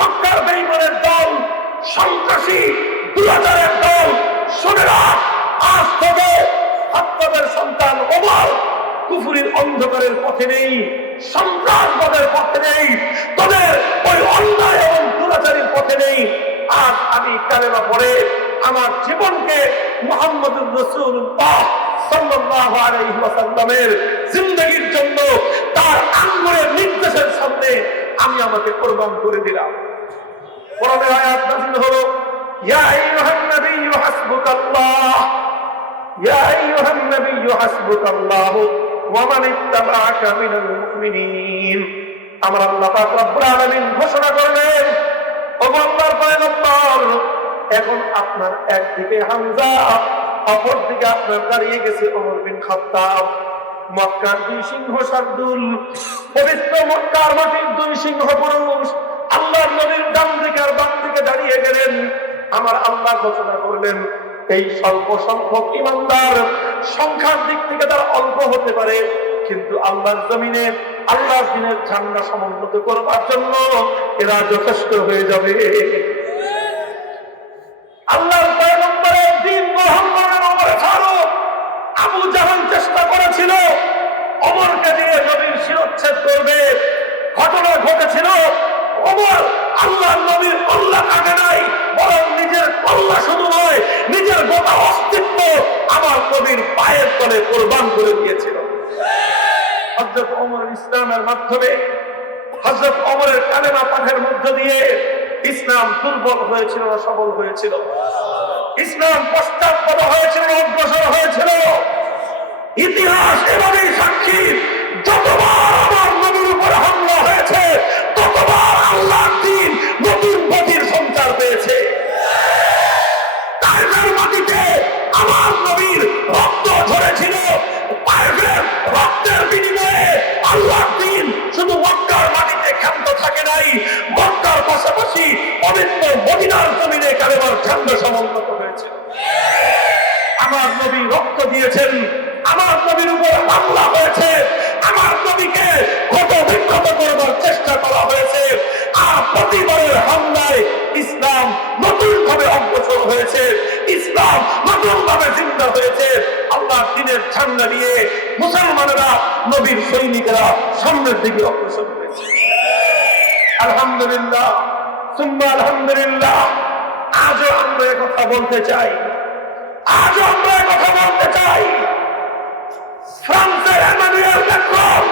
মক্কার বেঈমানের দল, সন্ত্রাসী 2000-এর দল, শুনে রাখ, আজ থেকে খাত্তাবের সন্তান ওমর কুফরির অন্ধকারের পথে নেই, সন্ত্রাসবাদের পথে নেই, তোদের ওই অন্যায় এবং দুরাচারীর পথে নেই। আজ আমি কালেমা পড়ে আমার জীবনকে মুহাম্মদুর রাসূলুল্লাহ সাল্লাল্লাহু আলাইহি ওয়াসাল্লামের জিন্দেগীর জন্য তার আঙ্গুলের নির্দেশের সামনে আমি আমাকে কোরবান করে দিলাম। কোরআনের আয়াত নাযিল হলো, ইয়া আইয়ুহান নাবিয়্যু হাসবুকাল্লাহ ইয়া আইয়ুহান নাবিয়্যু হাসবুকাল্লাহু ওয়া মান ইত্তাবা'আকা মিনাল মুমিনিন। আমার আল্লাহ পাক রব্বুল আলামিন ঘোষণা করলেন, ও আল্লাহর পয়গম্বর, এখন আপনার একদিকে হামজা, অপরদিকে আপনার দাঁড়িয়ে গেছে ওমর বিন খাত্তাব। মক্কার দুই সিংহ শার্দুল, পবিত্র মক্কার মাটির দুই সিংহ পুরুষ আল্লাহর নবীর ডান দিকে আর বাম দিকে দাঁড়িয়ে গেলেন। আমার আল্লাহ ঘোষণা করলেন, এই স্বল্প সংখ্যক ইমানদার সংখ্যার দিক থেকে তারা অল্প হতে পারে, কিন্তু আল্লাহর জমিনে আল্লাহর দ্বীনের ঝান্ডা সমুন্নত করবার জন্য এরা যথেষ্ট হয়ে যাবে। আল্লাহর পয়গম্বরের দ্বীন গ্রহণ করার ওমর ফারুক, আবু জাহাল চেষ্টা করেছিল ওমরকে দিয়ে নবীর শিরচ্ছেদ করবে। ঘটনা ঘটেছিল, ওমর আল্লাহর নবীর কল্লা কাটে নাই, বরং নিজের কল্লা শুধু নয়, নিজের গোটা অস্তিত্ব আমার নবীর পায়ের তলে কোরবান করে দিয়েছিল। হযরত ওমর ইসলামের মাধ্যমে, হযরত ওমরের কালেমা পাঠের মধ্য দিয়ে ইসলাম দুর্বল হয়েছিল না সবল হয়েছিল? ইসলাম পশ্চাৎপদ হয়েছিল না অগ্রসর হয়েছিল? ইতিহাস এভাবেই সাক্ষী, যতবার আমার নবীর উপর হামলা হয়েছে ততবার আল্লাহর দ্বীন নতুন গতির সঞ্চার পেয়েছে। তায়েফের মাটিতে আমার নবীর রক্ত ঝরেছিল, তায়েফের রক্তের বিনিময়ে আল্লাহর দ্বীন শুধু মক্কার মাটিতে ক্ষান্ত থাকে নাই, মক্কার পাশাপাশি পবিত্র মদিনার জমিনে কালেমার ঝান্ডা সমুন্নত হয়েছে। আমার নবী রক্ত দিয়েছেন, আমার নবীর উপর হামলা হয়েছে, আমার নবীকে ক্ষত বিক্ষত করবার চেষ্টা করা হয়েছে, আর প্রতিবারের হামলায় ইসলাম নতুন ভাবে অগ্রসর হয়েছে, ইসলাম নতুন ভাবে জিন্দা হয়েছে। আল্লাহর দ্বীনের ঝান্ডা নিয়ে মুসলমানেরা, নবীর সৈনিকেরা সামনের দিকে অগ্রসর হয়েছে। আলহামদুলিল্লাহ, সুম্মা আলহামদুলিল্লাহ। আজও আমরা কথা বলতে চাই, আজও আমরা কথা বলতে চাই, ফ্রান্সের এমানুয়েল ম্যাক্রন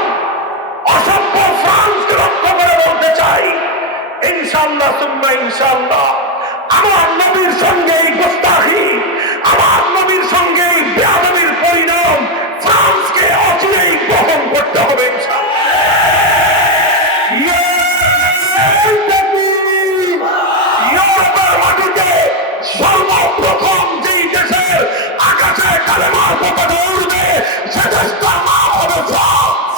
অসভ্য ফ্রান্সকে রক্ষা করে বলতে চাই, ইনশাআল্লাহ সুম্মা ইনশাআল্লাহ আমার নবীর সঙ্গে এই গোস্তাখি, আমার নবীর সঙ্গে এই বেয়াদবির পরিণাম ফ্রান্সকে অচিরেই গ্রহণ করতে হবে ইনশাআল্লাহ। ইউরোপের মাটিতে সর্বপ্রথম যেই দেশের আকাশে কালেমার পতাকা উড়বে সে দেশটার নাম হবে ফ্রান্স।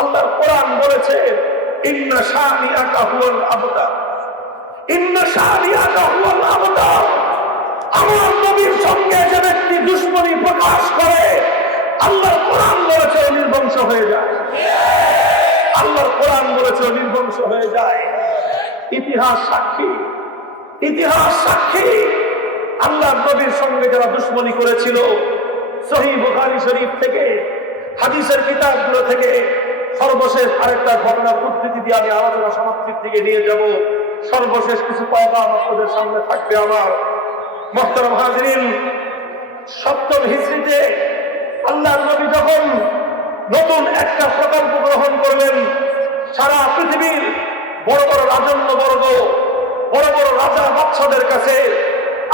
আল্লাহর কোরআন বলেছে, ইন্না শানিআকা হুয়াল আবতার, ইন্না শানিআকা হুয়াল আবতার। আমার নবীর সঙ্গে যে ব্যক্তি দুশমনী প্রকাশ করে, আল্লাহর কোরআন বলেছে নির্বংশ হয়ে যায়। আল্লাহর কোরআন বলেছে নির্বংশ হয়ে যায়। ইতিহাস সাক্ষী, ইতিহাস সাক্ষী। আল্লাহর নবীর সঙ্গে যারা দুশমনী করেছিল, সহিহ বুখারী শরীফ থেকে, হাদিসের কিতাবগুলো থেকে সর্বশেষ আরেকটা ঘটনার উদ্ধৃতি দিয়ে আমি আলোচনা সমাপ্তির দিকে নিয়ে যাব। সর্বশেষ কিছু পয়গাম আপনাদের সামনে থাকবে আমার। মুহতারাম হাজিরিন, 7ম হিজরিতে আল্লাহর নবী যখন নতুন একটা প্রকল্প গ্রহণ করলেন, সারা পৃথিবীর বড় বড় রাজন্যবর্গ, বড় বড় রাজা বাদশাদের কাছে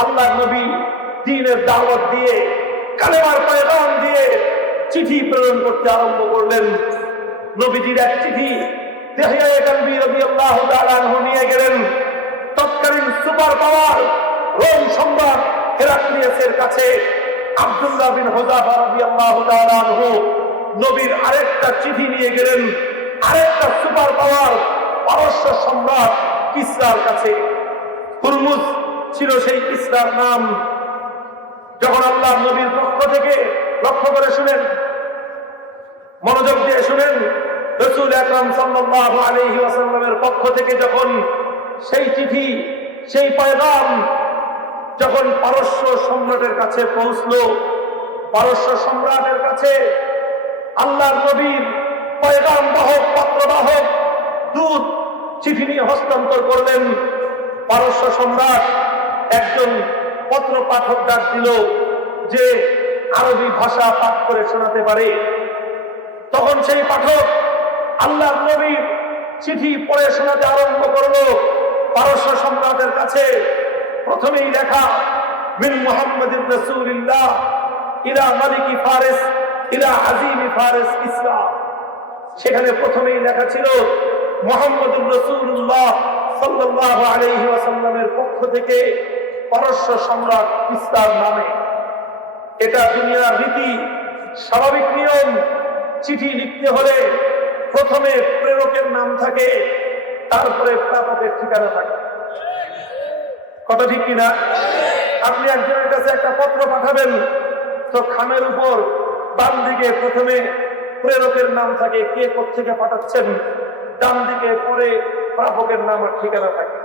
আল্লাহর নবী দ্বীনের দাওয়াত দিয়ে, কালেমার পয়গাম দিয়ে চিঠি প্রেরণ করতে আরম্ভ করলেন। নবীজির এক চিঠি ইয়াহইয়া কালবী রাদিয়াল্লাহু তাআলা আনহু নিয়ে গেলেন তৎকালীন সুপার পাওয়ার রোম সম্রাট হেরাক্লিয়াসের কাছে। আব্দুল্লাহ বিন হুযাফা রাদিয়াল্লাহু তাআলা আনহু নবীর আরেকটা চিঠি নিয়ে গেলেন আরেকটা সুপার পাওয়ার পারস্য সম্রাট কিসরার কাছে। হুরমুজ ছিল সেই কিসরার নাম। যখন আল্লাহ নবীর পক্ষ থেকে, লক্ষ্য করে শুনেন, মনোযোগ দিয়ে শুনেন, রাসূল আকরাম সাল্লাল্লাহু আলাইহি ওয়াসাল্লামের পক্ষ থেকে যখন সেই চিঠি, সেই পয়গাম যখন পারস্য সম্রাটের কাছে পৌঁছলো, পারস্য সম্রাটের কাছে আল্লাহর নবীর পয়গাম বাহক, পত্রবাহক দূত চিঠি নিয়ে হস্তান্তর করলেন। পারস্য সম্রাট একজন পত্র পাঠক ডাক দিল যে আরবি ভাষা পাঠ করে শোনাতে পারে। তখন সেই পাঠক আল্লাহর নবীর চিঠি পড়ে শোনাতে আরম্ভ করলো পারস্য সম্রাটের কাছে। প্রথমেই লেখা মিন মুহাম্মাদির রাসূলিল্লাহ ইলা মালিকি ফারিস ইলা আযীমি ফারিস কিসরা। সেখানে প্রথমেই লেখা ছিল মুহাম্মাদুর রাসূলুল্লাহ সাল্লাল্লাহু আলাইহি ওয়াসাল্লামের পক্ষ থেকে পারস্য সম্রাট কিসরার নামে। এটা দুনিয়ার রীতি, স্বাভাবিক নিয়ম। চিঠি লিখতে হলে প্রথমে প্রেরকের নাম থাকে, তারপরে প্রাপকের ঠিকানা থাকে। কথা ঠিক কিনা? আপনি একজনের কাছে একটা পত্র পাঠাবেন, তো খামের উপর বাম দিকে প্রথমে প্রেরকের নাম থাকে, কে কোত্থেকে পাঠাচ্ছেন, ডান দিকে পরে প্রাপকের নাম আর ঠিকানা থাকে।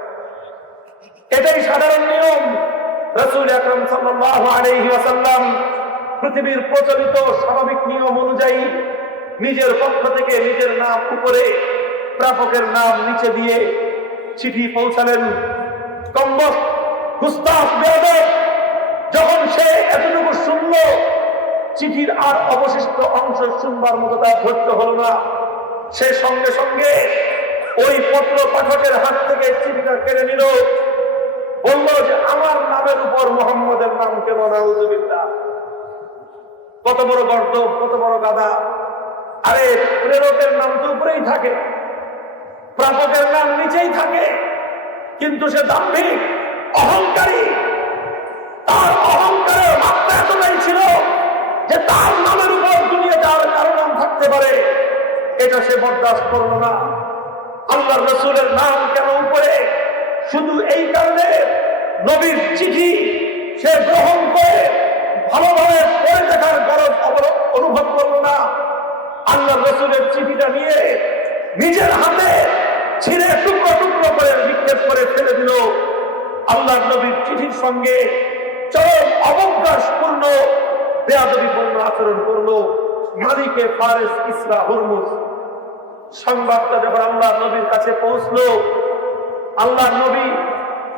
এটাই সাধারণ নিয়ম। রাসূল আকরাম সাল্লাল্লাহু আলাইহি ওয়াসাল্লাম পৃথিবীর প্রচলিত স্বাভাবিক নিয়ম অনুযায়ী নিজের পক্ষ থেকে নিজের নাম উপরে, প্রাপকের নাম নিচে দিয়ে চিঠি পৌঁছালেন। কম্বক গুস্তাখ বেয়াদব যখন সে এতটুকু শুনল, চিঠির আর অবশিষ্ট অংশ শুনবার মতো তার ধৈর্য হলো না। সে সঙ্গে সঙ্গে ওই পত্র পাঠকের হাত থেকে চিঠিটা কেড়ে নিল, বলল যে আমার নামের উপর মুহাম্মদের নাম কেন? নাউযুবিল্লাহ। কত বড় গর্দ, কত বড় গাদা! আরে প্রেরকের নাম তো উপরেই থাকে, প্রাপকের নাম নিচেই থাকে, কিন্তু সে দাম্ভিক, অহংকারী। তার অহংকারের মাত্রা এতটাই ছিল যে তার নামের উপর দুনিয়াতে আর কারো নাম থাকতে পারে, এটা সে বরদাস্ত করল না। আল্লাহর রাসূলের নাম কেন উপরে? শুধু এই কারণে নবীর চিঠি সে গ্রহণ করে ভালোভাবে পড়ে দেখার গরজ অনুভব করল না। আল্লাহর রাসূলের চিঠিটা নিয়ে নিজের হাতে ছিঁড়ে টুকরো টুকরো করে নিক্ষেপ করে ফেলে দিল। আল্লাহর নবীর চিঠির সঙ্গে চরম অবজ্ঞাপূর্ণ বেয়াদবিপূর্ণ আচরণ করলো মালিকে ফারিস কিসরা হুরমুজ। সংবাদটা যখন আল্লাহর নবীর কাছে পৌঁছলো, আল্লাহর নবী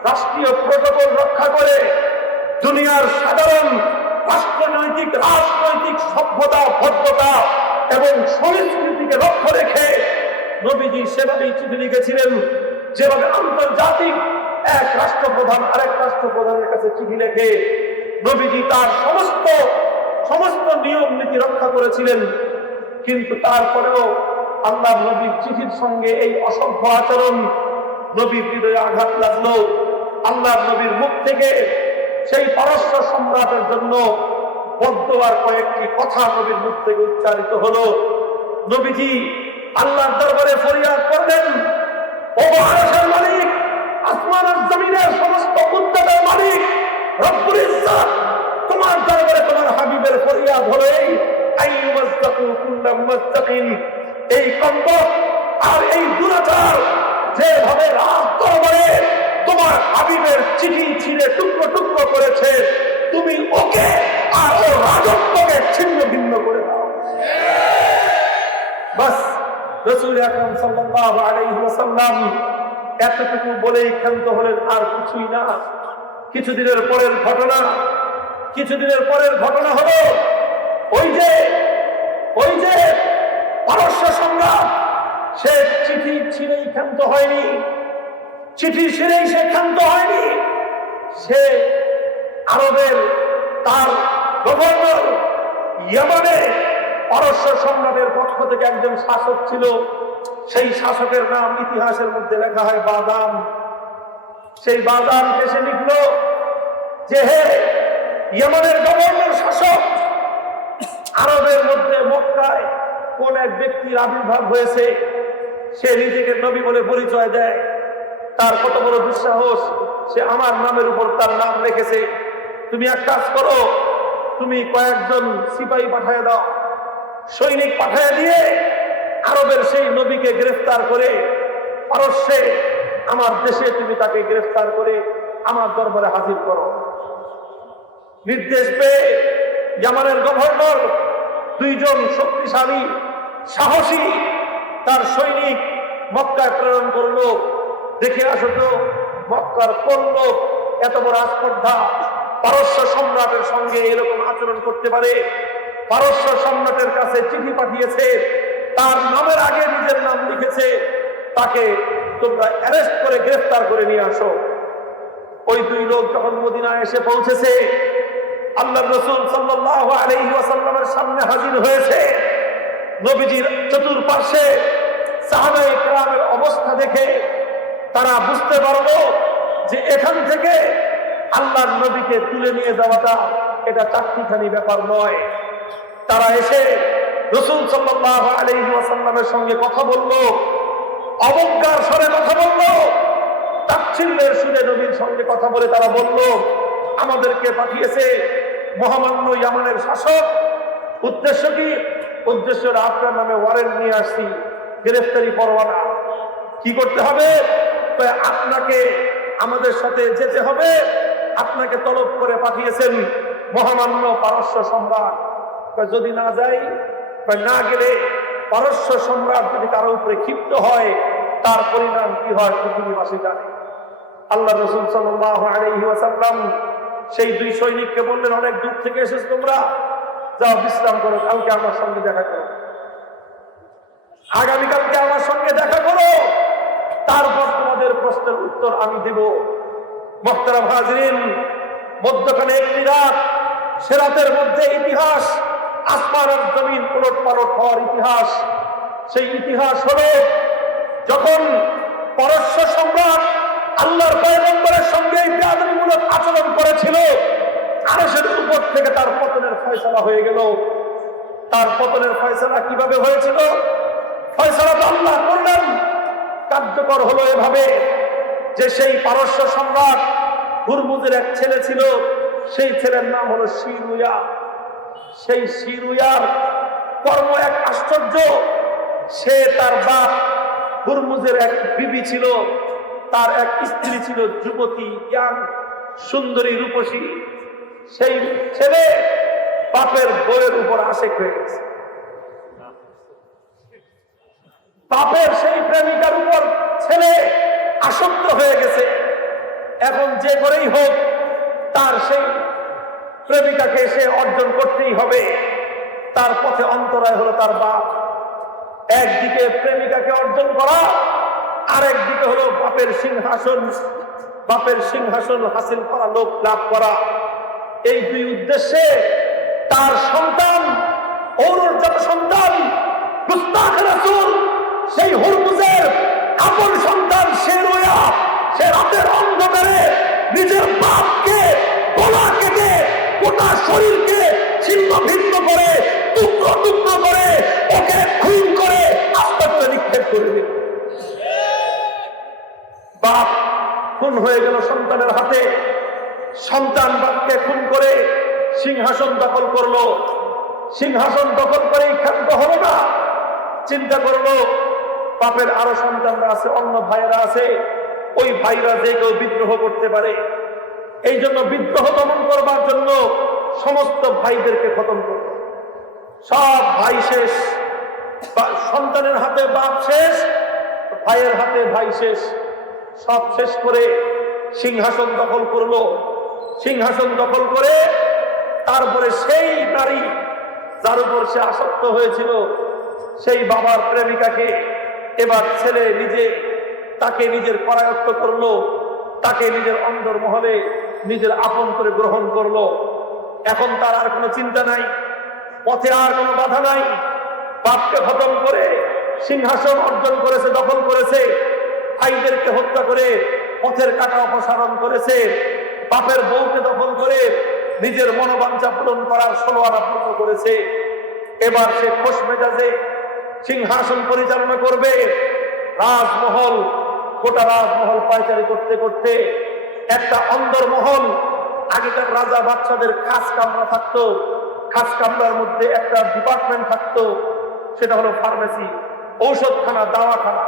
রাষ্ট্রীয় প্রটোকল রক্ষা করে দুনিয়ার সাধারণ রাষ্ট্রনৈতিক রাজনৈতিক সভ্যতা, ভদ্রতা এবং সংস্কৃতিকে লক্ষ্য রেখে নবীজি সেভাবেই চিঠি লিখেছিলেন, যেভাবে আন্তর্জাতিক এক রাষ্ট্রপ্রধান আরেক রাষ্ট্রপ্রধানের কাছে চিঠি লেখে নবীজি তার সমস্ত নিয়ম নীতি রক্ষা করেছিলেন। কিন্তু তারপরেও আল্লাহ নবীর চিঠির সঙ্গে এই অসভ্য আচরণ নবীর হৃদয়ে আঘাত লাগলো। আল্লাহ নবীর মুখ থেকে সেই পারস্য সম্রাটের জন্য বদদুয়ার কয়েকটি কথা নবীর মুখ থেকে উচ্চারিত হলো। নবীজি আল্লাহর দরবারে ফরিয়াদ করলেন, ও আরশের মালিক, আসমান আর জমিনের সমস্ত উচ্চতার মালিক রব্বুল ইজ্জত, তোমার দরবারে তোমার হাবিবের ফরিয়াদ হলো এই আইয়ুমাজ্জাকু কুল্লা মুমাজ্জাকিন, এই কম্বক আর এই দুরাচার যেভাবে রাজ দরবারে তোমার হাবিবের চিঠি ছিঁড়ে টুকরো টুকরো করেছে, তুমি ওকে আর ওর রাজত্বকে ছিন্ন ভিন্ন করে দাও। বাস রাসূল আকরাম সাল্লাল্লাহু আলাইহি ওয়াসাল্লাম এতটুকু বলেই ক্ষান্ত হলেন, আর কিছুই না। কিছুদিনের পরের ঘটনা হলো ওই যে পারস্য সম্রাট, সে চিঠি ছিঁড়েই ক্ষান্ত হয়নি, সে আরবের তার গভর্নর ইয়ামানে পারস্য সম্রাটের পক্ষ থেকে একজন শাসক ছিল। সেই শাসকের নাম ইতিহাসের মধ্যে লেখা হয় বাদান। সেই বাদান এসে লিখল যে হে ইয়ামানের গভর্নর শাসক, আরবের মধ্যে মক্কায় কোন এক ব্যক্তির আবির্ভাব হয়েছে, সে নিজেকে নবী বলে পরিচয় দেয়। তার কত বড় দুঃসাহস, সে আমার নামের উপর তার নাম লিখেছে। তুমি এক কাজ করো, তুমি কয়েকজন সিপাহী পাঠিয়ে দাও, সৈনিক পাঠিয়ে দিয়ে আরবের সেই নবীকে গ্রেফতার করে পারস্যে আমার দেশে তুমি তাকে গ্রেফতার করে আমার দরবারে হাজির করো। নির্দেশ পেয়ে ইয়ামানের গভর্নর দুইজন শক্তিশালী সাহসী তার সৈনিক মক্কায় প্রেরণ করলো। দেখে আসো তো মক্কার কোন লোক এত বড় আস্পর্ধা পারস্য সম্রাটের সঙ্গে এরকম আচরণ করতে পারে। পারস্য সম্রাটের কাছে চিঠি পাঠিয়েছে, তার নামের আগে নিজের নাম লিখেছে, তাকে তোমরা অ্যারেস্ট করে গ্রেফতার করে নিয়ে আসো। ওই দুই লোক যখন মদিনায় এসে পৌঁছেছে, আল্লাহর রাসূল সাল্লাল্লাহু আলাইহি ওয়াসাল্লামের সামনে হাজির হয়েছে। নবীজির চতুর্পার্শ্বে সাহাবায়ে কেরামের অবস্থা দেখে তারা বুঝতে পারলো যে এখান থেকে আল্লাহর নবীকে তুলে নিয়ে যাওয়াটা এটা চাকরিখানি ব্যাপার নয়। তারা এসে রাসূল সাল্লাল্লাহু আলাইহি ওয়াসাল্লামের সঙ্গে কথা বলল, অবজ্ঞার স্বরে কথা বলল, তাচ্ছিল্যের সুরে নবীর সঙ্গে কথা বলে তারা বলল, আমাদেরকে পাঠিয়েছে মহামান্য ইয়ামানের শাসক। উদ্দেশ্য কি? উদ্দেশ্য আপনার নামে ওয়ারেন্ট নিয়ে আসছি, গ্রেফতারি পরোয়ানা। কি করতে হবে? আপনাকে আমাদের সাথে যেতে হবে, আপনাকে তলব করে পাঠিয়েছেন মহামান্য পারস্য সম্রাট। যদি না যাই, না গেলে পারস্য সম্রাট যদি কারো উপরে ক্ষিপ্ত হয়, তার পরিণাম কি হয় পৃথিবীবাসী জানে। আল্লাহ রাসূল সাল্লাল্লাহু আলাইহি ওয়াসাল্লাম সেই দুই সৈনিককে বললেন, অনেক দূর থেকে এসেছো তোমরা, যাও বিশ্রাম করো, কালকে আমার সঙ্গে দেখা করো, আগামীকালকে আমার সঙ্গে দেখা করো, তারপর তোমাদের প্রশ্নের উত্তর আমি দেব। মুহতারাম হাজরিন, মধ্যখানে একটি রাত, সে রাতের মধ্যে ইতিহাস, আসমান আর জমিন উলটপালট হওয়ার ইতিহাস। সেই ইতিহাস হলো যখন পারস্য সম্রাট আল্লাহর পয়গম্বরের সঙ্গে বেয়াদবিমূলক আচরণ করেছিল, আরশের উপর থেকে তার পতনের ফয়সালা হয়ে গেল। তার পতনের ফয়সালা কিভাবে হয়েছিল? ফয়সালা তো আল্লাহ করলেন, কার্যকর হলো এভাবে যে সেই পারস্য সম্রাট হুরমুজের এক ছেলে ছিল, সেই ছেলের নাম হলো শিরুয়া। সেই শিরুয়ার কর্ম এক আশ্চর্য। সে তার বাপ হুরমুজের এক বিবি ছিল, তার এক স্ত্রী ছিল যুবতী, ইয়াং, সুন্দরী, রূপসী। সেই ছেলে বাপের বউয়ের উপর আশেক হয়ে গেছে। বাপের সেই প্রেমিকার উপর ছেলে আসক্ত হয়ে গেছে। এখন যে করেই হোক তার সেই প্রেমিকাকে সে অর্জন করতেই হবে। তার পথে অন্তরায় হলো তার বাপ। একদিকে প্রেমিকাকে অর্জন করা, আরেকদিকে হলো বাপের সিংহাসন হাসিল করা, লোক লাভ করা। এই দুই উদ্দেশ্যে তার সন্তান, ঔরজাত সন্তান গুস্তাখ রাসূল, সেই হুরমুজের আপন সন্তান শিরুয়া, সে রাতের অন্ধকারে নিজের বাপকে গলা কেটে গোটা শরীরকে ছিন্ন ভিন্ন করে, টুকরো টুকরো করে, ওকে খুন করে আস্তাবলে নিক্ষেপ করে দিল। বাপ খুন হয়ে গেল সন্তানের হাতে। সন্তান বাপকে খুন করে সিংহাসন দখল করলো। সিংহাসন দখল করেই ক্ষান্ত হলো না, চিন্তা করলো বাপের আরো সন্তানরা আছে, অন্য ভাইরা আছে, ওই ভাইরা যে কেউ বিদ্রোহ করতে পারে। এই জন্য বিদ্রোহ দমন করবার জন্য সমস্ত ভাইদেরকে খতম করল। সব ভাই শেষ, সন্তানের হাতে বাপ শেষ, ভাইয়ের হাতে ভাই শেষ। সব শেষ করে সিংহাসন দখল করলো। সিংহাসন দখল করে তারপরে সেই নারী যার উপর সে আসক্ত হয়েছিল, সেই বাবার প্রেমিকাকে এবার ছেলে নিজে তাকে নিজের করায়ত্ত করলো, তাকে নিজের অন্তর্মহলে নিজের আপন করে গ্রহণ করলো। এখন তার আর কোনো চিন্তা নাই, পথে আর কোনো বাধা নাই। বাপকে খতম করে সিংহাসন অর্জন করেছে, দখল করেছে, ভাইদেরকে হত্যা করে পথের কাটা অপসারণ করেছে, বাপের বউকে দখল করে নিজের মনোবাঞ্ছা পূরণ করার ষোলোয়ানা পূর্ণ করেছে। এবার সে খোশ মেজাজে সিংহাসন পরিচালনা করবে। রাজমহল, গোটা রাজমহল পায়চারি করতে করতে একটা অন্দরমহল, আগেকার রাজা বাদশাদের খাস কামরা থাকতো, খাস কামরার মধ্যে একটা ডিপার্টমেন্ট থাকতো, সেটা হলো ফার্মেসি, ঔষধখানা, দাওয়াখানা।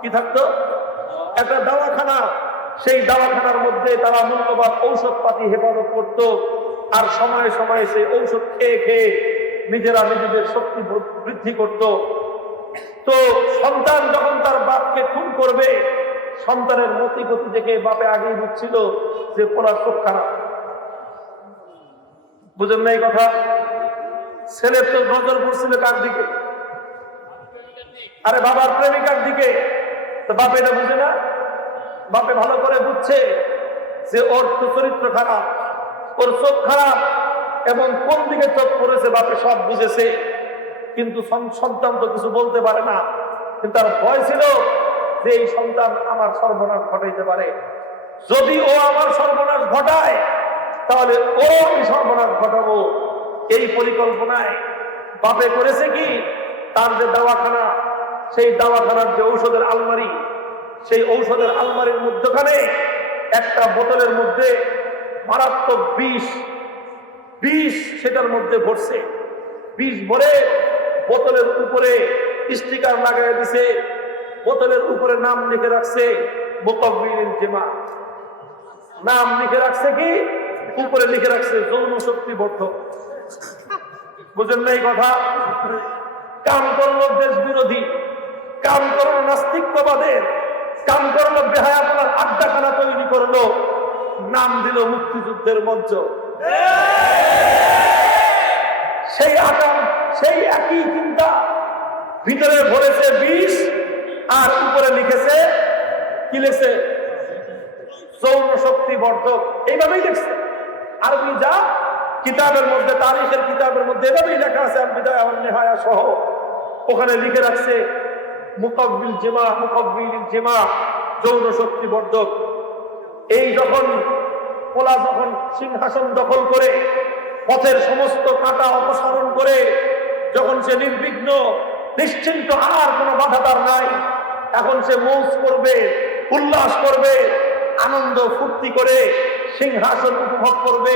কি থাকতো? একটা দাওয়াখানা। সেই দাওয়াখানার মধ্যে তারা মূল্যবান ঔষধপাতি হেফাজত করত, আর সময়ে সময়ে সেই ঔষধ খেয়ে খেয়ে নিজেরা নিজেদের শক্তি বৃদ্ধি করত। তো সন্তান যখন তার বাপকে খুন করবে, সন্তানের মতি গতি দেখে বাপে আগেই বুঝছিল যে পোলার চোখ খারাপ। বুঝেন না এই কথা? ছেলের তো নজর পড়ছিল কার দিকে? আরে বাবার প্রেমিকার দিকে। তো বাপে এটা বুঝে না? বাপে ভালো করে বুঝছে যে ওর তো চরিত্র খারাপ, ওর চোখ খারাপ, এবং কোন দিকে চোখ পড়েছে বাপে সব বুঝেছে। কিন্তু সন্তান তো কিছু বলতে পারে না, কিন্তু তার ভয় ছিল যে এই সন্তান আমার সর্বনাশ ঘটাইতে পারে। যদি ও আমার সর্বনাশ ঘটায় তাহলে ও আমি সর্বনাশ ঘটাবো। এই পরিকল্পনায় বাপে করেছে কি, তার যে দাওয়াখানা, সেই দাওয়াখানার যে ঔষধের আলমারি, সেই ঔষধের আলমারির মধ্যখানে একটা বোতলের মধ্যে মারাত্মক বিষ সেটার মধ্যে ভরছে। বিষ ভরে বোতলের উপরে স্টিকার লাগাই দিছে। বোতলের উপরে নাম লিখে রাখছে মুকাব্বিলিল জিমা। নাম লিখে রাখছে কি? উপরে লিখে রাখছে যৌন শক্তি বর্ধক। বুঝেন না এই কথা? কাম করলো দেশ বিরোধী, কাম করলো নাস্তিকবাদের, কাম করলো বেহায়াপনার আড্ডাখানা তৈরি করলো, নাম দিল মুক্তিযুদ্ধের মঞ্চ। সেই আকাম, সেই একই চিন্তা ভিতরে ভরেছে বিষ, আর উপরে লিখেছে কি? লিখেছে যৌন শক্তি বর্ধক। এইভাবেই লিখছে। আরবি যা কিতাবের মধ্যে, তারিখের কিতাবের মধ্যে এভাবেই লেখা আছে, আল বিদায়া ওয়ান নিহায়া সহ। ওখানে লিখে রাখছে মুকাব্বিল জিমা, মুকাব্বিলিল জিমা, যৌন শক্তি বর্ধক। এই যখন পোলা যখন সিংহাসন দখল করে, পথের সমস্ত কাঁটা অপসারণ করে, যখন সে নির্বিঘ্ন নিশ্চিন্ত, আর কোনো বাধা তার নাই, এখন সে মৌজ করবে, উল্লাস করবে, আনন্দ ফুর্তি করে সিংহাসন উপভোগ করবে,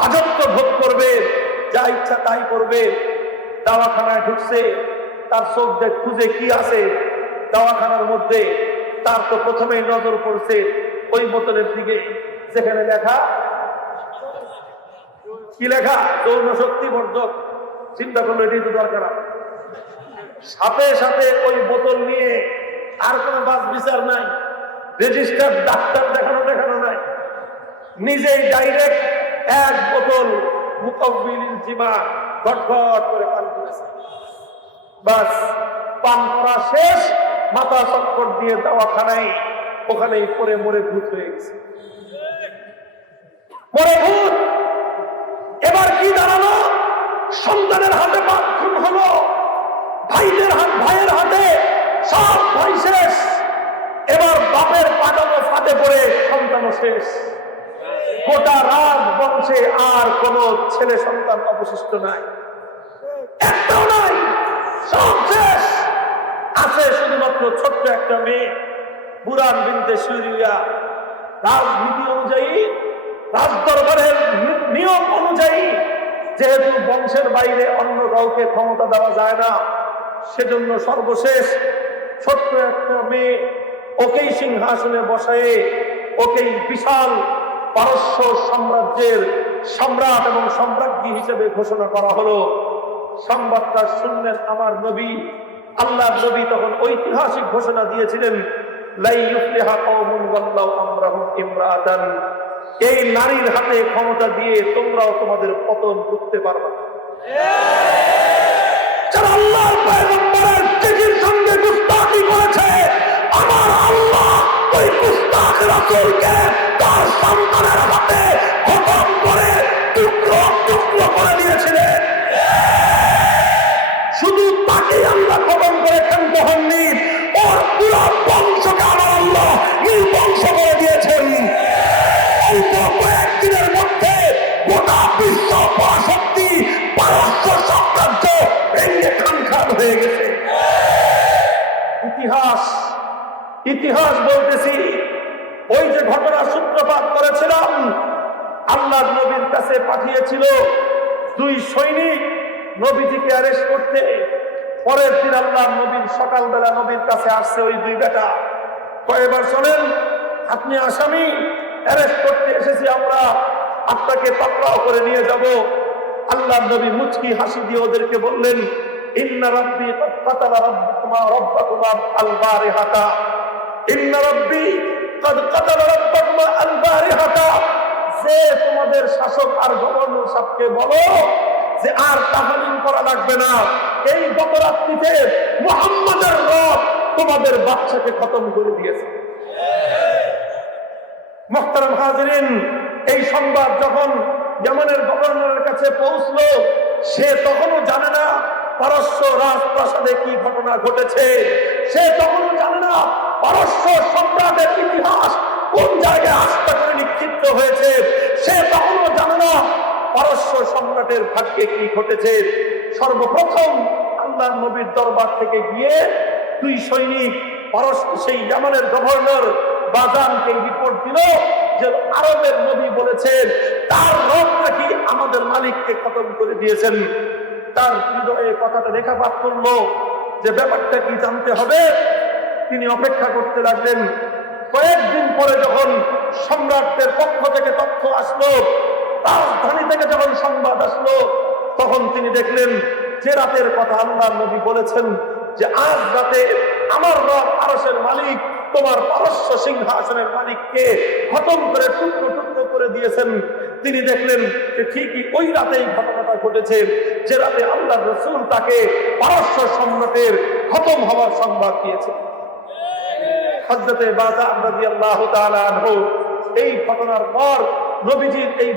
রাজত্ব ভোগ করবে, যা ইচ্ছা তাই করবে। দাওয়াখানায় ঢুকছে, তার চোখ দেখ খুঁজে কি আছে দাওয়াখানার মধ্যে। তার তো প্রথমেই নজর পড়ছে ওই বোতলের দিকে, যেখানে লেখা কি? লেখা যৌন শক্তি বর্ধক। চিন্তা করলো এটাই তো দরকার। সাথে সাথে ওই বোতল নিয়ে, আর কোনো বাস বিচার নাই, রেজিস্টার ডাক্তার দেখানো নাই, নিজেই ডাইরেক্ট এক বোতল মুকাব্বিলিল জিমা ঘটঘট করে পান করেছে। বাস পান করা শেষ, মাথা চক্কর দিয়ে দাওয়াখানায় ওখানেই পরে মরে ভূত হয়ে গেছে। মরে ভূত। এবার কি দাঁড়ালো? সন্তানের হাতে বাপ খুন হলো, ভাইয়ের হাতে সব ভাই শেষ। এবার বাপের পাঠানো ফাঁদে পড়ে সন্তানও শেষ। গোটা রাত বংশে আর কোন ছেলে সন্তান অবশিষ্ট নাই, একটাও নাই, সব শেষ। আছে শুধুমাত্র ছোট্ট একটা মেয়ে, বুরান বিনতে সুরিয়া। রাজনীতি অনুযায়ী, রাজদরবারের নিয়ম অনুযায়ী, যেহেতু বংশের বাইরে অন্য কাউকে ক্ষমতা দেওয়া যায় না, সেজন্য সর্বশেষ ছোট্ট একটা মেয়ে, ওকেই সিংহাসনে বসায়ে, ওকেই বিশাল পারস্য সাম্রাজ্যের সম্রাট এবং সম্রাজ্ঞী হিসেবে ঘোষণা করা হলো। সংবাদটা শুনলেন আমার নবী, আল্লাহর নবী তখন ঐতিহাসিক ঘোষণা দিয়েছিলেন, লা ইউফলিহা কওমুন ওয়াল্লাহু আমরাহুম ইমরাআতান। এই নারীর হাতে ক্ষমতা দিয়ে তোমরাও তোমাদের পতন করতে পারবে না। যারা আল্লাহর পয়গম্বরের চিঠির সঙ্গে গুস্তাখি করেছে, আমার আল্লাহ ওই গুস্তাখ রাসূলকে তার সন্তানের হাতে খতম করে টুকরো টুকরো করে দিয়েছিলেন। শুধু তাকে আল্লাহ খতম করে ক্ষান্ত হননি, ওর পুরো বংশকে আমার আল্লাহ নির্বংশ করে দিয়েছেন। অল্প কয়েকদিনের মধ্যে গোটা বিশ্ব পরাশক্তি পারস্য সাম্রাজ্য ভেঙে খানখান হয়ে গেছে। ইতিহাস বলতেছি, ওই যে ঘটনা সূত্রপাত করেছিলাম, আল্লাহর নবীর কাছে পাঠিয়েছিল 2 সৈনিক নবীজিকে অ্যারেস্ট করতে। পরের দিন আল্লাহর নবীর সকালবেলা নবীর কাছে আসছে ওই 2 বেটা। কয়েকবার শোনেন, আপনি আসামি, অ্যারেস্ট করতে এসেছি আমরা, আপনাকে পাকড়াও করে নিয়ে যাব। আল্লাহর নবী মুচকি হাসি দিয়ে ওদেরকে বললেন, ইন্না রাব্বি ক্বাদ কাতালা রাব্বুকুমা রাব্বাকুমা আল বারিহাতা, ইন্না রাব্বি ক্বাদ কাতালা রাব্বাকুমা আল বারিহাতা। যে তোমাদের শাসক আর গভর্নর সাহেবকে বলো যে আর তাহলিল করা লাগবে না, এই গত রাত্রিতে মুহাম্মাদের রব তোমাদের বাচ্চাকে খতম করে দিয়েছে। মুহতারাম হাজিরিন, এই সংবাদ যখন ইয়ামানের গভর্নরের কাছে পৌঁছলো, সে তখনও জানে না পারস্য রাজপ্রাসাদে কি ঘটনা ঘটেছে, সে তখনও জানে না পারস্য সম্রাটের ইতিহাস কোন জায়গায় আস্থা করে নিক্ষিপ্ত হয়েছে, সে তখনও জানে না পারস্য সম্রাটের ভাগ্যে কি ঘটেছে। সর্বপ্রথম আল্লাহর নবীর দরবার থেকে গিয়ে দুই সৈনিক পারস্য সেই ইয়ামানের গভর্নর বাজানকে রিপোর্ট দিল যে আরবের নবী বলেছেন তার রব নাকি আমাদের মালিককে খতম করে দিয়েছেন। তার হৃদয়ে কথাটা রেখাপাত করলো যে ব্যাপারটা কি জানতে হবে। তিনি অপেক্ষা করতে লাগলেন। কয়েকদিন পরে যখন সম্রাটদের পক্ষ থেকে তথ্য আসলো, রাজধানী থেকে যখন সংবাদ আসলো, তখন তিনি দেখলেন যে রাতের কথা আল্লাহর নবী বলেছেন যে আজ রাতে আমার রব আরশের মালিক তোমার পারস্য সিংহাসনের মালিককে খতম করে টুকরো টুকরো করে দিয়েছেন। তিনি দেখলেন যে ঠিকই ওই রাতেই ঘটনাটা ঘটেছে যে রাতে আল্লাহর রাসূল তাকে পারস্য সম্রাটের খতম হওয়ার সংবাদ দিয়েছে। হযরতে বাজার রাদিয়াল্লাহু তাআলা আনহু এই ঘটনার পর নবীজির এই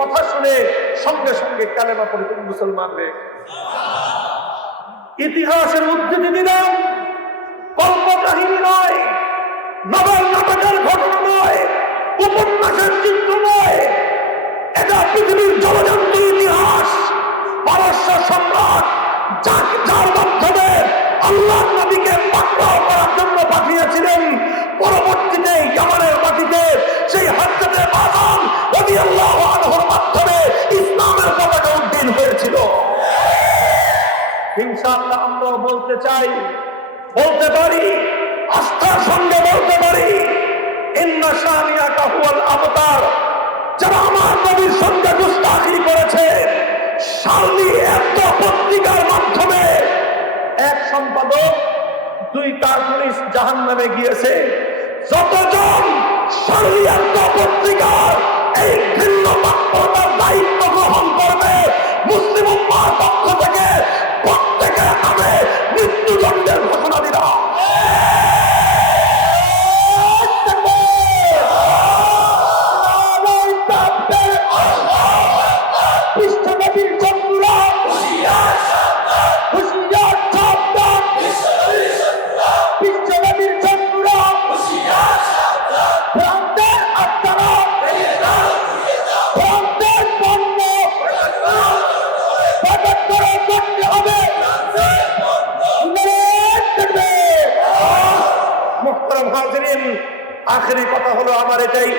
কথা শুনে সঙ্গে সঙ্গে কালেমা পড়ে মুসলমান হয়ে ইতিহাসের উদ্ধৃতি দিলাম, কল্প কাহিনী নয়, নবল নাটকের ঘটনা নয়, উপন্যাসের চিত্র নয়, এটা পৃথিবীর জলজান্ত ইতিহাস। পারস্য সম্রাট যার মাধ্যমে আল্লাহর নবীকে পাকড়াও করার জন্য পাঠিয়েছিলেন, পরবর্তীতে ইয়ামানের মাটিতে সেই হযরতে বাজান রাদিয়াল্লাহু আনহুর মাধ্যমে ইসলামের পতাকা উড্ডীন হয়েছিল। ইনশাআল্লাহ আমরা বলতে চাই, বলতে পারি, আস্থার সঙ্গে বলতে পারি, ইন্না শানিয়াকা হুয়াল আবতার। যারা আমার নবীর সঙ্গে গুস্তাখি করেছে, শার্লি একটা পত্রিকার মাধ্যমে এক সম্পাদক, দুই কার্টুনিস্ট জাহান্নামে গিয়েছে। যতজন শার্লি একটা পত্রিকার এই ভিন্ন বাক্যতার দায়িত্ব গ্রহণ করবে, মুসলিম উম্মাহর পক্ষ থেকে প্রত্যেকের নামে মৃত্যুদণ্ডের ঘোষণা দিলাম। বিশ্বনবীর চন্দ্রা হুশিয়ার সাবধান, বিশ্বনবীর চন্দ্রা ভ্রান্তের আত্মারা, ভ্রান্তের পণ্য প্রকট করে করতে হবে। মুহতারাম হাজিরিন, আখেরি কথা হলো আমার এটাই,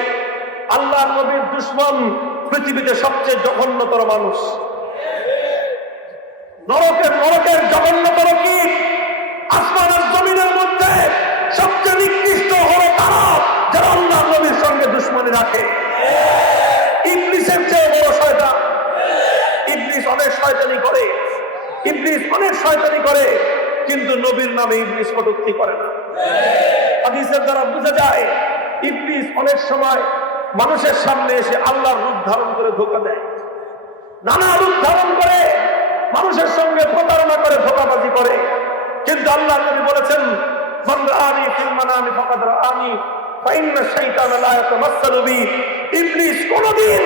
আল্লাহর নবীর দুশমন পৃথিবীতে সবচেয়ে জঘন্যতর মানুষ। নরকের জঘন্যতর কি? আসমানের জমিনের মধ্যে সবচেয়ে নিকৃষ্ট হলো তারা যারা আল্লাহর নবীর সঙ্গে দুশমনি রাখে। ইবলিসের চেয়ে বড় শয়তান। ইবলিস অনেক শয়তানি করে, ইবলিস অনেক শয়তানি করে, কিন্তু নবীর নামে ইবলিস কটূক্তি করে না। হাদিসের দ্বারা বোঝা যায় ইবলিস অনেক সময় মানুষের সামনে এসে আল্লাহর রূপ ধারণ করে ধোঁকা দেয়, নানা রূপ ধারণ করে মানুষের সঙ্গে প্রতারণা করে, ধোঁকাবাজি করে। কিন্তু আল্লাহর নবী বলেছেন, মান রাআনি ফিল মানামি ফাকাদ রাআনি ফা ইন্না শাইতানা লা ইয়াতামাসসালু বি। ইবলিস কোনদিন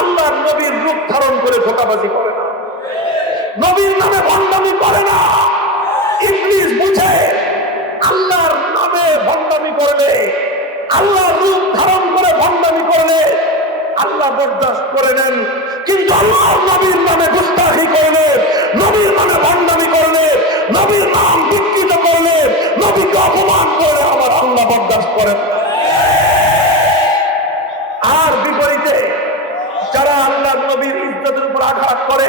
আল্লাহর নবীর রূপ ধারণ করে ধোঁকাবাজি করে না, নবীর নামে ভণ্ডামি করে না। ইবলিস বুঝে আল্লাহর নামে ভণ্ডামি করলে, আল্লাহর রূপ ধারণ করে ভণ্ডামি করলে আল্লাহ বরদাস্ত করে নেন, কিন্তু আল্লাহর নবীর নামে গুস্তাখি করলে, নবীর নামে ভণ্ডামি করলে, নবীর নাম বিকৃত করলে, নবীকে অপমান করলে আমার আল্লাহ বরদাস্ত করেন। আর বিপরীতে যারা আল্লাহর নবীর ইজ্জতের উপর আঘাত করে,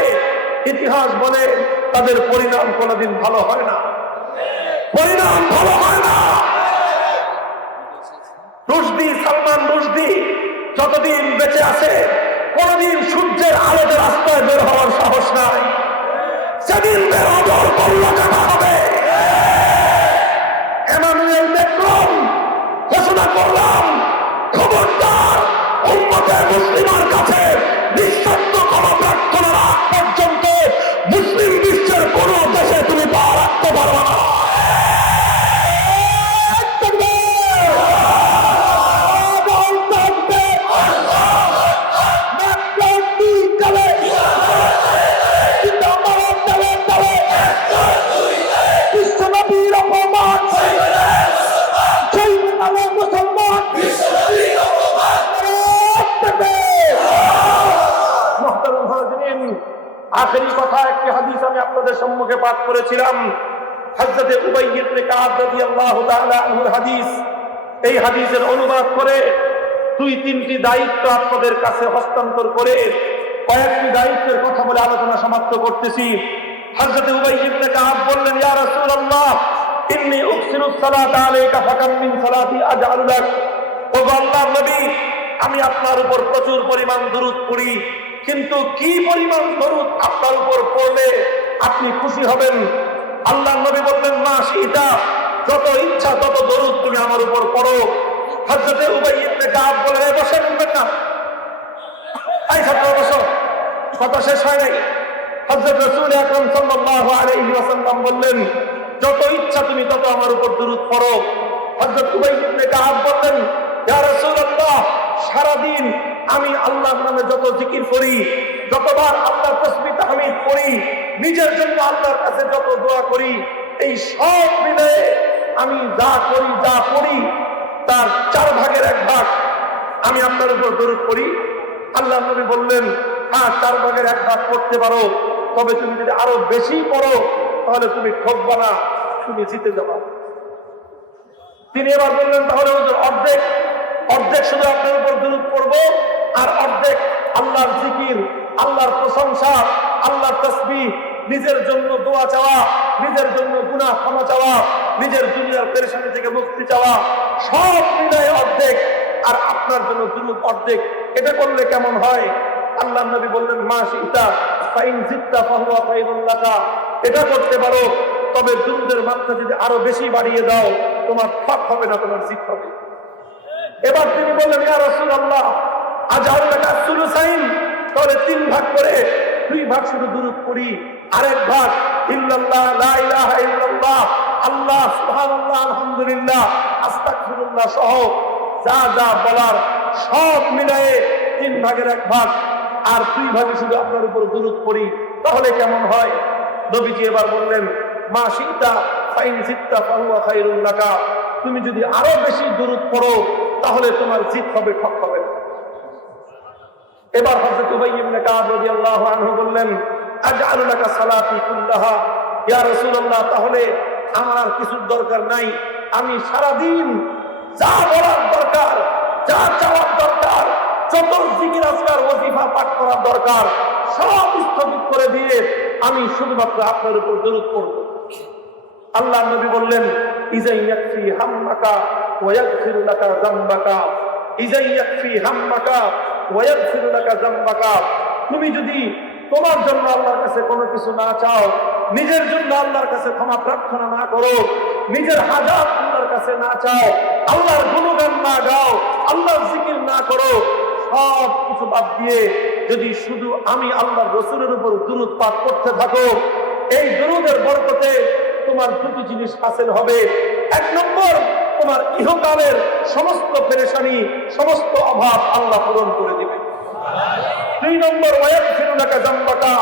ইতিহাস বলে তাদের পরিণাম কোনদিন ভালো হয় না, পরিণাম ভালো হয় না। রুশদি, সালমান রুশদি যতদিন বেঁচে আছে কোনদিন সূর্যের আলোতে রাস্তায় বের হওয়ার সাহস নাই। সেদিন বেহদর কল্লা কাটা হবে। এমানুয়েল ম্যাক্রন ঘোষণা করলাম, খবরদার উম্মতে মুসলিমার কাছে নিঃশর্ত ক্ষমা প্রার্থনার আগ পর্যন্ত মুসলিম বিশ্বের কোন দেশে তুমি পা রাখতে পারবে না। আখেরি কথা, একটি হাদিস আমি আপনাদের সম্মুখে পাঠ করেছিলাম, হযরত উবাই ইবনে কাব রাদিয়াল্লাহু তাআলা আনহুর হাদিস। এই হাদিসের অনুবাদ করে দুই তিনটি দায়িত্ব আপনাদের কাছে হস্তান্তর করে কয়েকটি দায়িত্বের কথা বলে আলোচনা সমাপ্ত করতেছি। হযরত উবাই ইবনে কাব বললেন, ইয়া রাসূলুল্লাহ, ইন্নী উকসিরুস সালাতা আলাইকা ফাকাম মিন সালাতি আজআলু লাক। ও আল্লাহর নবী, আমি আপনার উপর প্রচুর পরিমাণ দুরূদ পড়ি, কিন্তু কি পরিমাণ দরুদ আপনার উপর পড়লে আপনি খুশি হবেন? আল্লাহর নবী বললেন, মা শিতা, যত ইচ্ছা তত দরুদ তুমি আমার উপর পড়ো। হযরত উবাই ইবনে কাব বললেন, বসে শুনবেন না, এই ছাত্র বসো, কথা শেষ হয় নাই। হযরত রাসূল আকরাম সাল্লাল্লাহু আলাইহি ওয়াসাল্লাম বললেন, যত ইচ্ছা তুমি তত আমার উপর দরুদ পড়ো। হযরত উবাই ইবনে কাব বললেন, ইয়া রাসূলুল্লাহ, সারাদিন আমি আল্লাহর নামে যত জিকির করি, যতবার আল্লাহর তাসবিহ তাহমিদ করি, নিজের জন্য আল্লাহর কাছে যত দোয়া করি, এই সব মিলে আমি যা করি যা পড়ি তার 4 ভাগের 1 ভাগ আমি আপনার উপর দরুদ পড়ি। আল্লাহর নবী বললেন, হ্যাঁ 4 ভাগের 1 ভাগ পড়তে পারো, তবে তুমি যদি আরো বেশি পড়ো তাহলে তুমি ঠকবা না, তুমি জিতে যাবা। তিনি এবার বললেন, তাহলে অর্ধেক অর্ধেক শুধু আপনার উপর দরুদ পড়বো, আর অর্ধেক আল্লাহর জিকির, আল্লাহর প্রশংসা, আল্লাহর তাসবিহ, নিজের জন্য দোয়া চাওয়া, নিজের জন্য গুনাহ ক্ষমা চাওয়া, নিজের দুনিয়ার পেরেশানি থেকে মুক্তি চাওয়া, সব মিলায় অর্ধেক, আর আপনার জন্য দরুদ অর্ধেক। এটা করলে কেমন হয়? আল্লাহর নবী বললেন, মা শিতা ফাইন জিত্তা ফাহুয়া খায়রুল লাকা। এটা করতে পারো, তবে দরুদের মাত্রা যদি আরো বেশি বাড়িয়ে দাও, তোমার ফাঁক হবে না, তোমার জিত হবে। এবার তিনি বললেন, ইয়া রাসূলুল্লাহ, আজআলু লাকা সুলুসাইন, তাহলে 3 ভাগ করে 2 ভাগ শুধু দরুদ পড়ি, আরেক ভাগ ইল্লাল্লাহ, লা ইলাহা ইল্লাল্লাহ, আল্লাহ, সুবহানাল্লাহ, আলহামদুলিল্লাহ, আস্তাগফিরুল্লাহ সহ যা যা বলার সব মিলায়ে 3 ভাগের 1 ভাগ, আর 2 ভাগে শুধু আপনার উপর দরুদ পড়ি, তাহলে কেমন হয়? নবীজি এবার বললেন, মা শিতা ফাইন জিত্তা ফাহুয়া খায়রুল লাকা। তুমি যদি আরো বেশি দরুদ পড়ো তাহলে তোমার জিত হবে, ঠক হবে। এবার হযরত উবাই ইবনে কাব রাদিয়াল্লাহু আনহু বললেন, আজআলু লাকা সালাতি কুল্লাহা। ইয়া রাসূলুল্লাহ, তাহলে আমার কিছু দরকার নাই, আমি সারা দিন যা বলার দরকার, যা চাওয়ার দরকার, যত জিকির আজকার ওয়াজিফা পাঠ করার দরকার, সব স্থগিত করে দিয়ে আমি শুধুমাত্র আপনার উপর দরুদ পড়ব। আল্লাহর নবী বললেন, ইজা ইয়াকফি হাম্মাকা ওয়া ইয়াগফিরু লাকা যামবাকা, ইজা ইয়াকফি হাম্মাকা ওয়া ইয়াগফিরু লাকা যামবাকা। তুমি যদি তোমার জন্য আল্লাহর কাছে কোনো কিছু না চাও, নিজের জন্য আল্লাহর কাছে ক্ষমা প্রার্থনা না করো, নিজের হাজাত আল্লাহর কাছে না চাও, আল্লাহর গুণগান না গাও, আল্লাহর জিকির না করো, সব কিছু বাদ দিয়ে যদি শুধু আমি আল্লাহর রাসূলের উপর দরুদ পাঠ করতে থাকো, এই দরুদের বরকতে তোমার 2টি জিনিস হাসিল হবে। 1 নম্বর, তোমার ইহকালের সমস্ত পেরেশানি, সমস্ত অভাব আল্লাহ পূরণ করে দিবে। 2 নম্বর, ওয়ায়াগফিরু লাকা যামবাকা,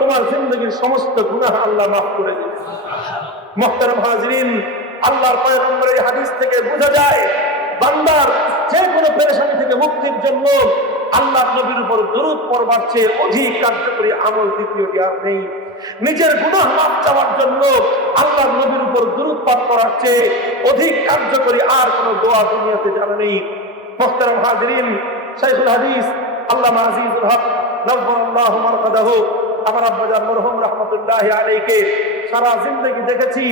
তোমার জিন্দেগীর সমস্ত গুনাহ আল্লাহ মাফ করে দিবে। মুহতারাম হাজিরিন, আল্লাহর পয়গম্বরের এই হাদিস থেকে বোঝা যায়, বান্দার যে কোনো পেরেশানি থেকে মুক্তির জন্য আল্লাহ নবীর উপর দরুদ পড়বার চেয়ে অধিক কার্যকরী আমল দ্বিতীয়টি আর নেই। নিজের গুনাহ মাফ চাওয়ার জন্য আল্লাহ নবীর উপর দরুদ পাঠ করার চেয়ে অধিক কার্যকরী আর কোনো দোয়া দুনিয়াতে জানা নেই। মুহতারাম হাজিরিন, শাইখুল হাদিস আল্লামা আজিজুল হক নব্বরাল্লাহু মারকাদাহু, আমার আব্বাজান মরহুম রাহমাতুল্লাহি আলাইহিকে সারা জিন্দেগি দেখেছি,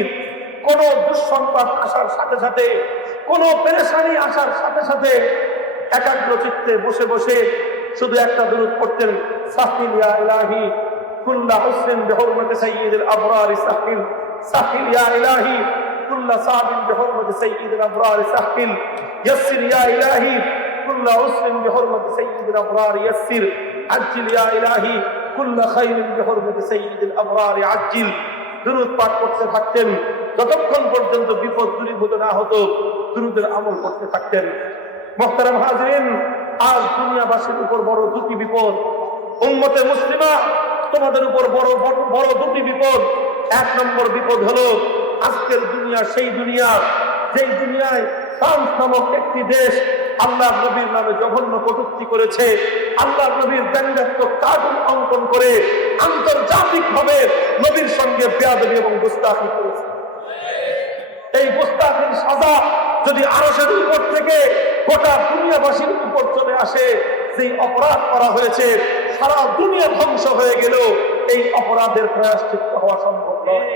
কোন দুঃসংবাদ আসার সাথে সাথে, কোন পেরেশানি আসার সাথে সাথে একাগ্র চিত্তে বসে বসে শুধু একটা দরুদ পড়তেন, সাফিল ইয়া ইলাহি কুল্লা হুসনিন বিহুরমাতি সাইয়্যিদিল আবরার সাহিল সাহিল ইয়া ইলাহি কুল্লা সাবিন বিহুরমাতি সাইয়্যিদিল আবরার সাহিল ইয়াসসির ইয়া ইলাহি কুল্লা হুসনিন বিহুরমাতি সাইয়্যিদিল আবরার ইয়াসসির আজ্জিল ইয়া ইলাহি কুল্লা খাইরিন বিহুরমাতি সাইয়্যিদিল আবরার আজ্জিল। দুরূদ পাঠ করতে থাকতেন যতক্ষণ পর্যন্ত বিপদ দূরীভূত না হতো, দুরূদের আমল করতে থাকতেন। মুহতারাম হাজিরিন, আজ দুনিয়াবাসীর উপর বড় দুটি বিপদ। উম্মতে মুসলিমা, তোমাদের উপর বড় দুটি বিপদ। এক নম্বর বিপদ হলো আজকের দুনিয়া সেই দুনিয়া যেই দুনিয়ায় ফ্রান্স নামক একটি দেশ আল্লাহ নবীর নামে জঘন্য কটূক্তি করেছে, আল্লাহ নবীর ব্যঙ্গাত্মক কার্টুন অঙ্কন করে আন্তর্জাতিক ভাবে নবীর সঙ্গে বেয়াদবি এবং গুস্তাখি করেছে। এই গুস্তাখির সাজা যদি আরশের উপর থেকে গোটা দুনিয়াবাসীর উপর চলে আসে, যেই অপরাধ করা হয়েছে সারা দুনিয়া ধ্বংস হয়ে গেল, এই অপরাধের প্রায়শ্চিত্ত হওয়া সম্ভব নয়।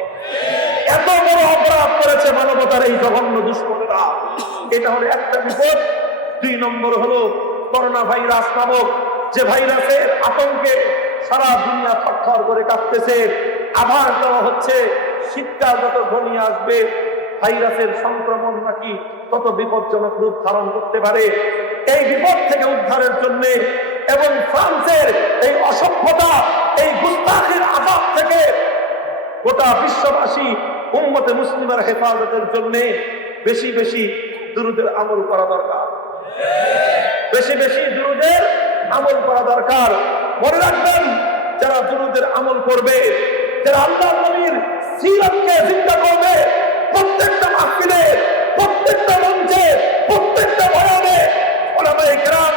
এত বড় অপরাধ করেছে মানবতার এই জঘন্য দুষ্কর্মীরা। এটা হলো একটা বিপদ। দুই নম্বর হলো করোনা ভাইরাস নামক যে ভাইরাসের আতঙ্কে সারা দুনিয়া থরথর করে কাঁপতেছে। আভাস দেওয়া হচ্ছে শীতকাল যত ঘনিয়ে আসবে ভাইরাসের সংক্রমণ নাকি তত বিপজ্জনক রূপ ধারণ করতে পারে। এই বিপদ থেকে উদ্ধারের জন্য এবং ফ্রান্সের এই অসভ্যতা, এই গুস্তাখির আযাব থেকে গোটা বিশ্ববাসী উম্মতে মুসলিমার হেফাজতের জন্য বেশি বেশি দুরূদের আমল করা দরকার। বেশি বেশি দুরূদের আমল করা দরকার। মনে রাখবেন, যারা দুরূদের আমল করবে, যারা আল্লাহর নবীর সিরাতকে জিন্দা করবে, প্রত্যেকটা মাহফিলে, প্রত্যেকটা মঞ্চে, প্রত্যেকটা বয়ানে উলামায়ে কেরাম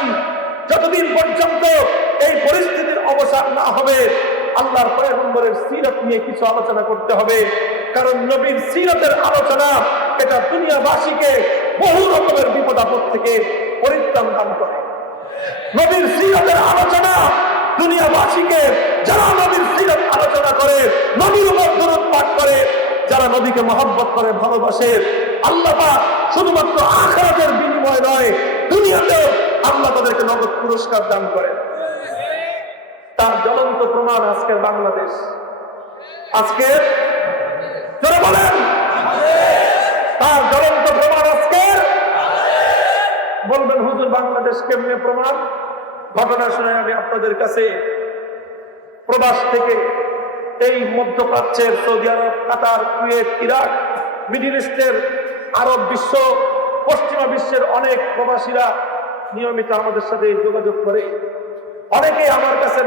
যতদিন পর্যন্ত এই পরিস্থিতির অবসান না হবে আল্লাহর পয়গম্বরের সিরাত নিয়ে কিছু আলোচনা করতে হবে। কারণ নবীর সিরাতের আলোচনা এটা দুনিয়াবাসীকে বহু রকমের বিপদ আপদ থেকে পরিত্রাণ দান করে। নবীর সিরাতের আলোচনা দুনিয়াবাসীকে, যারা নবীর সিরাত আলোচনা করে, নবীর উপর দুরূদ পাঠ করে, যারা নবীকে মহব্বত করে, ভালোবাসে, আল্লাহ পাক শুধুমাত্র আখিরাতের বিনিময় নয়, দুনিয়াতেও আল্লাহ তাদেরকে নগদ পুরস্কার দান করে। তার জ্বলন্ত প্রমাণ আজকের বাংলাদেশ। আজকের যারা বলেন তার জ্বলন্ত প্রমাণ আজকের। বলবেন হুজুর বাংলাদেশ কেমনে প্রমাণ? ঘটনা শুনে আমি আপনাদের কাছে প্রবাস থেকে এই মধ্যপ্রাচ্যের সৌদি আরব, কাতার, কুয়েত, ইরাক, মিডল ইস্টের, আরব বিশ্ব, পশ্চিমা বিশ্বের অনেক প্রবাসীরা নিয়মিত আমাদের সাথে যোগাযোগ করে। অনেকে আমার কাছে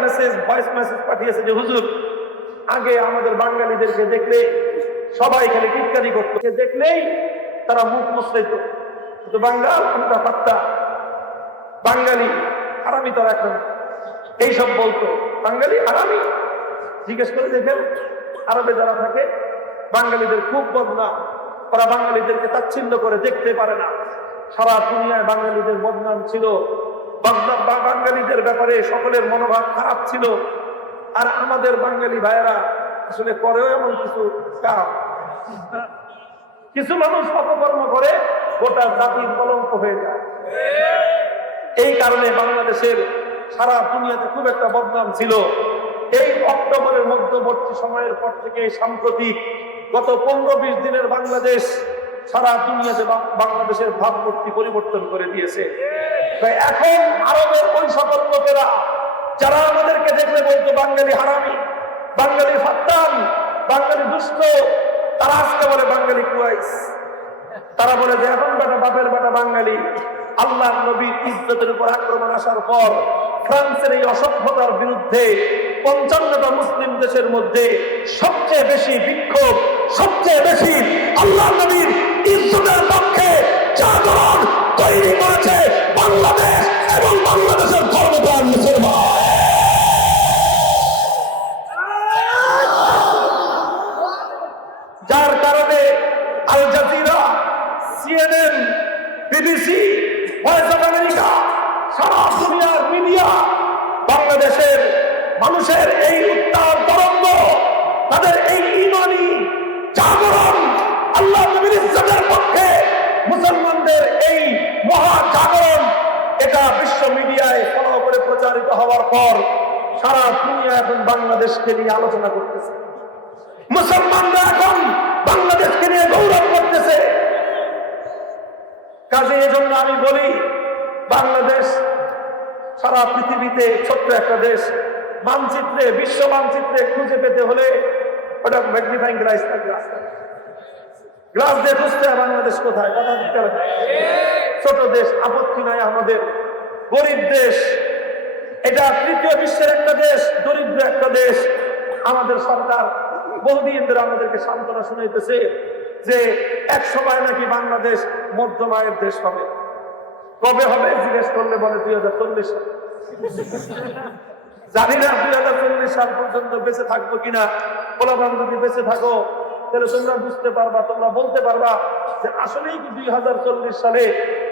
ভয়েস মেসেজ পাঠিয়েছে যে হুজুর, আগে আমাদের বাঙালিদেরকে দেখলে সবাই খালি টিটকারি করতো, দেখলেই তারা মুখ মুছতে দিত, কিন্তু বাঙ্গাল কোনটা ফাত্তা, বাঙালি হারামি তারা এখন এইসব বলতো, বাঙালি হারামি। জিজ্ঞেস করে দেখেন আরবে যারা থাকে বাঙালিদের খুব বদনাম, ওরা বাঙালিদেরকে তাচ্ছিল্য করে, দেখতে পারে না। সারা দুনিয়ায় বাঙালিদের বদনাম ছিল, বাঙালিদের ব্যাপারে সকলের মনোভাব খারাপ ছিল। আর আমাদের বাঙালি ভাইয়েরা আসলে করেও এমন কিছু কাজ, কিছু মানুষ অপকর্ম করে গোটা জাতির কলঙ্ক হয়ে যায়। এই কারণে বাংলাদেশের সারা দুনিয়াতে খুব একটা বদনাম ছিল। এই অক্টোবরের মধ্যবর্তী সময়ের পর থেকে সাম্প্রতিক গত 15-20 দিনের বাংলাদেশ সারা দুনিয়াতে বাংলাদেশের ভাবমূর্তি পরিবর্তন করে দিয়েছে। তাই এখন আরবের ওই সকল লোকেরা যারা আমাদেরকে দেখলে বলতো বাঙালি হারামি, বাঙালি ফাত্তান, বাঙালি দুষ্ট, তারা আজকে বলে বাঙালি কুয়াইস। তারা বলে যে এখন বেটা বাপের বেটা বাঙালি। আল্লাহ নবীর ইজ্জতের উপর আক্রমণ আসার পর ফ্রান্সের এই অসভ্যতার বিরুদ্ধে 55টা মুসলিম দেশের মধ্যে সবচেয়ে বেশি বিক্ষোভ, সবচেয়ে বেশি আল্লাহ নবীর ইজ্জতের পক্ষে জাগরণ তৈরি করেছে বাংলাদেশ এবং বাংলাদেশের ধর্মপ্রাণ মুসলমান। যার কারণে Al Jazeera, CNN, BBC, Voice of America, সারা দুনিয়ার মিডিয়া বাংলাদেশের মানুষের এই উত্তাল তরঙ্গ, তাদের এই ঈমানি জাগরণ, আল্লাহ নবীর ইজ্জতের পক্ষে মুসলমানদের এই মহা জাগরণ, এটা বিশ্ব মিডিয়ায় ফলো করে প্রচারিত হওয়ার পর সারা দুনিয়া এখন বাংলাদেশকে নিয়ে আলোচনা করতেছে, মুসলমানরা এখন বাংলাদেশকে নিয়ে গৌরব করতেছে। কাজে এজন্য আমি বলি, বাংলাদেশ সারা পৃথিবীতে ছোট্ট একটা দেশ, মানচিত্রে, বিশ্ব মানচিত্রে খুঁজে পেতে হলে ওটা ম্যাগনিফাইং গ্লাস গ্লাস দিয়ে খুঁজতে হয় বাংলাদেশ কোথায়। কথা দিতে হবে, ছোট দেশ, আপত্তি নাই আমাদের, গরিব দেশ, এটা তৃতীয় বিশ্বের একটা দেশ, দরিদ্র একটা দেশ। আমাদের সরকার বহুদিন ধরে আমাদেরকে সান্ত্বনা শুনাইতেছে যে এক সময় নাকি বাংলাদেশ মধ্যম আয়ের দেশ হবে। কবে হবে জিজ্ঞেস করলে বলে 2040 সাল। জানি না 2040 সাল পর্যন্ত বেঁচে থাকবো কিনা। পোলাপান যদি বেঁচে থাকো তাহলে তোমরা বুঝতে পারবা, তোমরা বলতে পারবা যে আসলেই কি 2040 সালে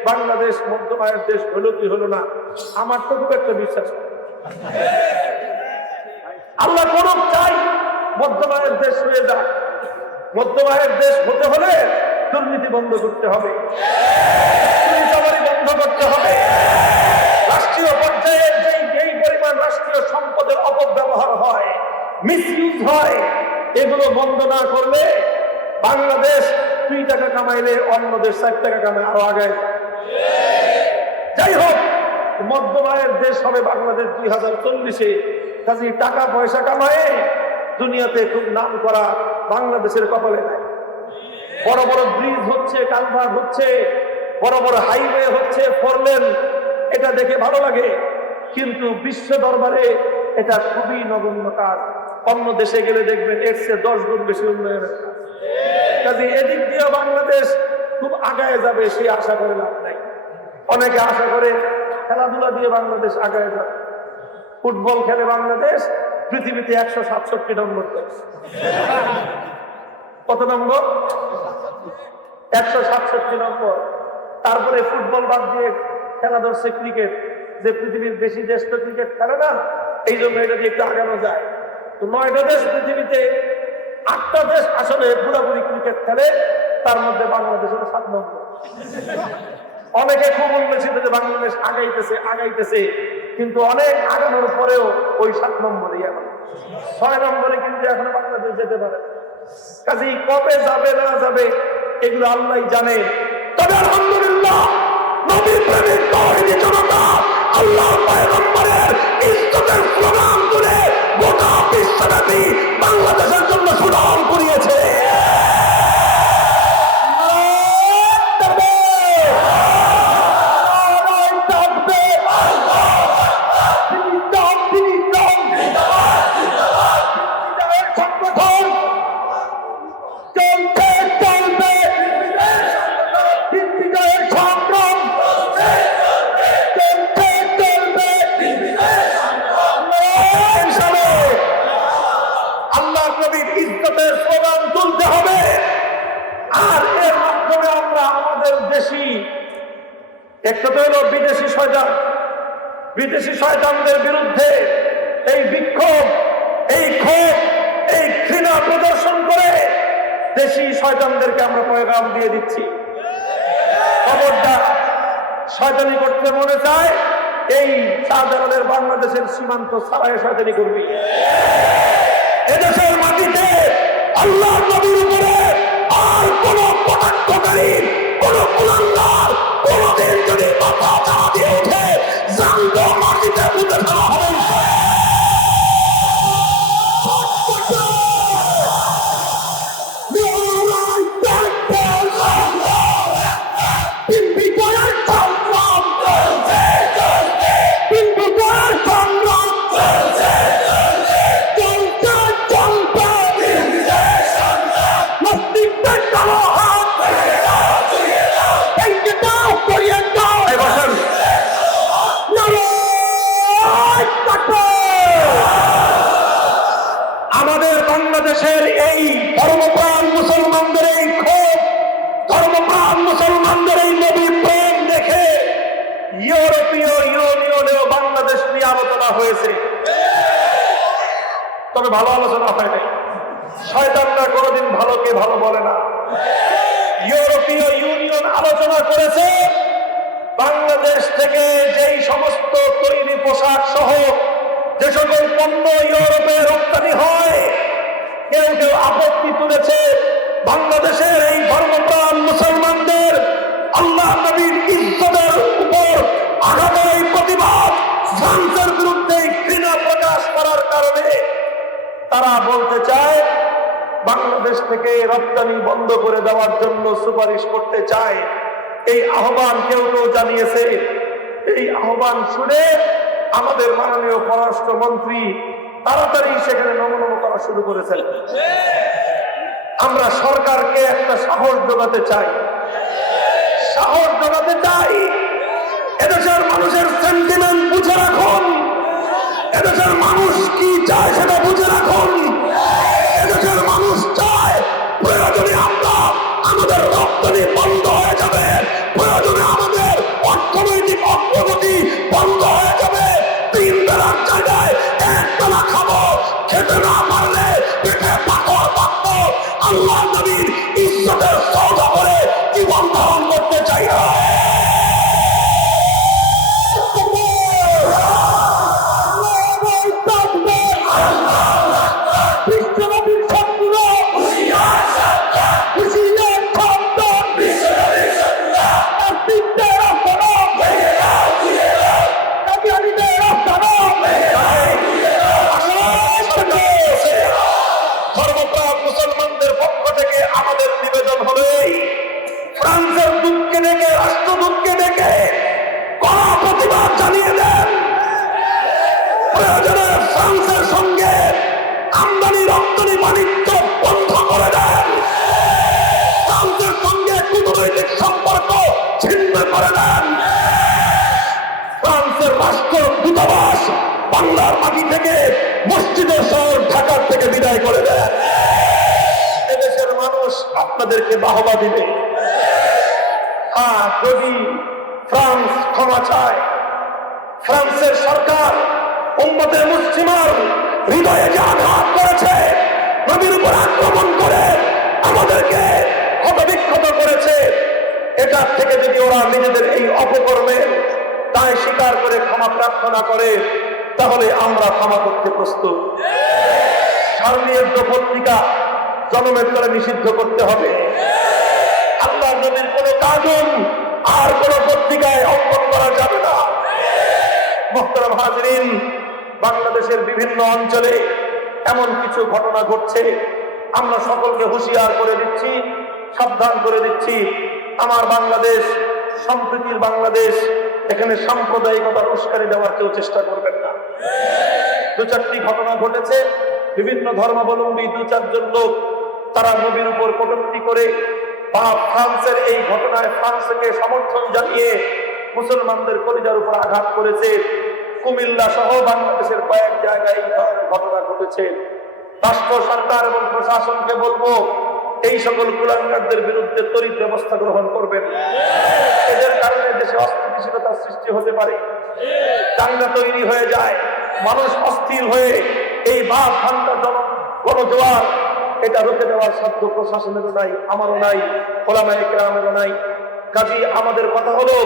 বাংলাদেশ মধ্যম আয়ের দেশ হলো কি হলো না। আমার তো খুব একটা বিশ্বাস, আল্লাহ করুক, চাই মধ্যম আয়ের দেশ হয়ে যাক। মধ্যম আয়ের দেশ হতে হলে দুর্নীতি বন্ধ করতে হবে, বন্ধ করতে হবে। রাষ্ট্রীয় পর্যায়ে যেই পরিমাণ রাষ্ট্রীয় সম্পদের অপব্যবহার হয়, মিসইউজ হয়, এগুলো বন্ধ না করলে বাংলাদেশ 2 টাকা কামাইলে অন্য দেশ 4 টাকা কামায়, আরো আগে। যাই হোক, মধ্যম আয়ের দেশ হবে বাংলাদেশ 2040-এ। কাজে টাকা পয়সা কামায় দুনিয়াতে খুব নাম করা বাংলাদেশের কপালে নাই। বড় বড় ব্রিজ হচ্ছে, কালভার্ট হচ্ছে, বড় বড় হাইওয়ে হচ্ছে, 4 লেন, এটা দেখে ভালো লাগে, কিন্তু বিশ্ব দরবারে এটা খুবই নগণ্য কাজ। অন্য দেশে গেলে দেখবেন এর চেয়ে 10 গুণ বেশি উন্নয়নের কাজ। কাজে এদিক দিয়ে বাংলাদেশ খুব আগায় যাবে সে আশা করে লাভ নাই। অনেকে আশা করে খেলাধুলা দিয়ে বাংলাদেশ আগায় যাবে। ফুটবল খেলে বাংলাদেশ পৃথিবীতে 167 নম্বর দেশ। কত নম্বর? 167 নম্বর। তারপরে ফুটবল বাদ দিয়ে খেলা ধরছে ক্রিকেট, যে পৃথিবীর বেশি দেশ তো ক্রিকেট খেলে না, এই জন্য এটা দিয়ে একটু আগানো যায়। তো 9টা দেশ পৃথিবীতে, 8টা দেশ আসলে পুরোপুরি ক্রিকেট খেলে, তার মধ্যে বাংলাদেশ হলো 7 নম্বর। অনেকে খুব উল্লেখিত যে বাংলাদেশ আগাইতেছে, কিন্তু অনেক আগানোর পরেও ওই 7 নম্বরে, এখন 6 নম্বরে কিন্তু এখন বাংলাদেশ যেতে পারে। কাজেই কবে যাবে না যাবে এগুলো আল্লাহ জানে। তবে আলহামদুলিল্লাহ, নবী প্রেমিক তৌহিদি জনতা আল্লাহর পয়গম্বরের ইজ্জতের প্রোগ্রাম করে গোটা বিশ্বব্যাপী বাংলাদেশের জন্য সুনাম কুড়িয়েছে। একটা তো হলো বিদেশি শয়তানদের বিরুদ্ধে এই বিক্ষোভ, এই ক্ষোভ, এই ঘৃণা প্রদর্শন করে দেশি শয়তানদেরকে আমরা পয়গাম দিয়ে দিচ্ছি, খবরদার, শয়তানি করতে মনে চায় এই শাহজালালের বাংলাদেশের সীমান্ত ছাড়াই শয়তানি করবি। এদেশের মাটিতে আল্লাহর নবীর উপরে আর কোন কটাক্ষকারী, কোন কুলাঙ্গার কোনদিন যদি মাথা চাড়া দিয়ে ওঠে, জানবো মাটিতে পুঁতে ফেলা হবে। আমাদের বাংলাদেশের এই ধর্মপ্রাণ মুসলমানদের এই ক্ষোভ, ধর্মপ্রাণ মুসলমানদের এই নবী প্রেম দেখে ইউরোপীয় ইউনিয়নেও বাংলাদেশ নিয়ে আলোচনা হয়েছে, তবে ভালো আলোচনা হয় নাই। শয়তানরা কোনোদিন ভালোকে ভালো বলে না। ইউরোপীয় ইউনিয়ন আলোচনা করেছে বাংলাদেশ থেকে যেই সমস্ত তৈরি পোশাক সহ যে সকল পণ্য ইউরোপে রপ্তানি হয়, কেউ কেউ আপত্তি তুলেছে বাংলাদেশের এই ধর্মপ্রাণ মুসলমানদের আল্লাহ নবীর ইজ্জতের উপর আঘাতের প্রতিবাদ, ফ্রান্সের বিরুদ্ধে ঘৃণা প্রকাশ করার কারণে তারা বলতে চায় বাংলাদেশ থেকে রপ্তানি বন্ধ করে দেওয়ার জন্য সুপারিশ করতে চায়। এই আহ্বান কেউ কেউ জানিয়েছে। এই আহ্বান শুনে আমাদের মাননীয় পররাষ্ট্রমন্ত্রী তাড়াতাড়ি সেখানে নমনম করা শুরু করেছেন। আমরা সরকারকে একটা সাহস যোগাতে চাই, সাহস যোগাতে চাই। এদেশের মানুষের সেন্টিমেন্ট বুঝে রাখুন, এদেশের মানুষ কি চায় সেটা বুঝে রাখুন। এদেশের মানুষ চায় প্রয়োজনে আমরা আমাদের রপ্তানি বন্ধ হয়ে যাবে, প্রয়োজনে আমাদের অর্থনৈতিক অগ্রগতি বন্ধ হয়ে যাবে। তিন বেলার জায়গায় এক বেলা খাবো, খেতে না পারলে পেটে পাথর পাকবো। আল্লাহ নবীর ইজ্জতের সওদা করে জীবন ধারণ করতে চাই না। মুসলমানদের পক্ষ থেকে আমাদের নিবেদন হলো এই, ফ্রান্সের দূতকে ডেকে, রাষ্ট্রদূতকে ডেকে কড়া প্রতিবাদ জানিয়ে দেন। প্রয়োজনে ফ্রান্সের সঙ্গে আমদানি রপ্তানি বাণিজ্য বন্ধ করে দেন, ফ্রান্সের সঙ্গে কূটনৈতিক সম্পর্ক ছিন্ন করে দেন। ফ্রান্সের রাষ্ট্র দূতাবাস বাংলার মাটি থেকে, মসজিদের শহর ঢাকার থেকে বিদায় করে দেন। এদেশের মানুষ আপনাদেরকে বাহবা দিবে। যদি ফ্রান্স ক্ষমা চায়, ফ্রান্সের সরকার উম্মতে মুসলিমার হৃদয়ে যে আঘাত করেছে, নবীর উপর আক্রমণ করে আমাদেরকে ক্ষতবিক্ষত করেছে, এটার থেকে যদি ওরা নিজেদের এই অপকর্মের দায় স্বীকার করে ক্ষমা প্রার্থনা করে, তাহলে আমরা ক্ষমা করতে প্রস্তুত। শারমিয়ের পত্রিকা জনমের তরে নিষিদ্ধ করতে হবে। আল্লাহ নবীর কোন কানুন আর কোন পত্রিকায় অঙ্কন করা যাবে না। মুহতারাম হাজরিন, বাংলাদেশের বিভিন্ন অঞ্চলে এমন কিছু ঘটনা ঘটছে, আমরা সকলকে হুঁশিয়ার করে দিচ্ছি, সাবধান করে দিচ্ছি। আমার বাংলাদেশ সম্প্রীতির বাংলাদেশ, এখানে সাম্প্রদায়িকতার উস্কানি দেওয়ার কেউ চেষ্টা করবেন না। দু চারটি ঘটনা ঘটেছে, বিভিন্ন ধর্মাবলম্বী দু চারজন লোক তারা নবীর উপর কটূক্তি করে বা ফ্রান্সের এই ঘটনায় ফ্রান্সকে সমর্থন জানিয়ে মুসলমানদের কলিজার উপর আঘাত করেছে। কুমিল্লা সহ বাংলাদেশের কয়েক জায়গায় এই ধরনের ঘটনা ঘটেছে। রাষ্ট্র সরকার এবং প্রশাসনকে বলবো, এই সকল কুলাঙ্গারদের বিরুদ্ধে ত্বরিত ব্যবস্থা গ্রহণ করবেন। এদের কারণে দেশে অস্থিতিশীলতার সৃষ্টি হতে পারে, দাঙ্গা তৈরি হয়ে যায়, মানুষ অস্থির হয়ে এই বাদ ভাঙ্গা গণজোয়ার, এটা রুখে দেওয়ার সাধ্য প্রশাসনেরও নাই, আমারও নাই, ওলামায়ে কেরামেরও নাই। কাজী আমাদের কথা হলো,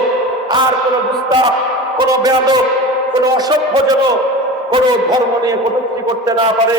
আর কোন গুস্তাখ, কোন বেয়াদব, কোন অসভ্যজনক কোন ধর্ম নিয়ে কটূক্তি করতে না পারে।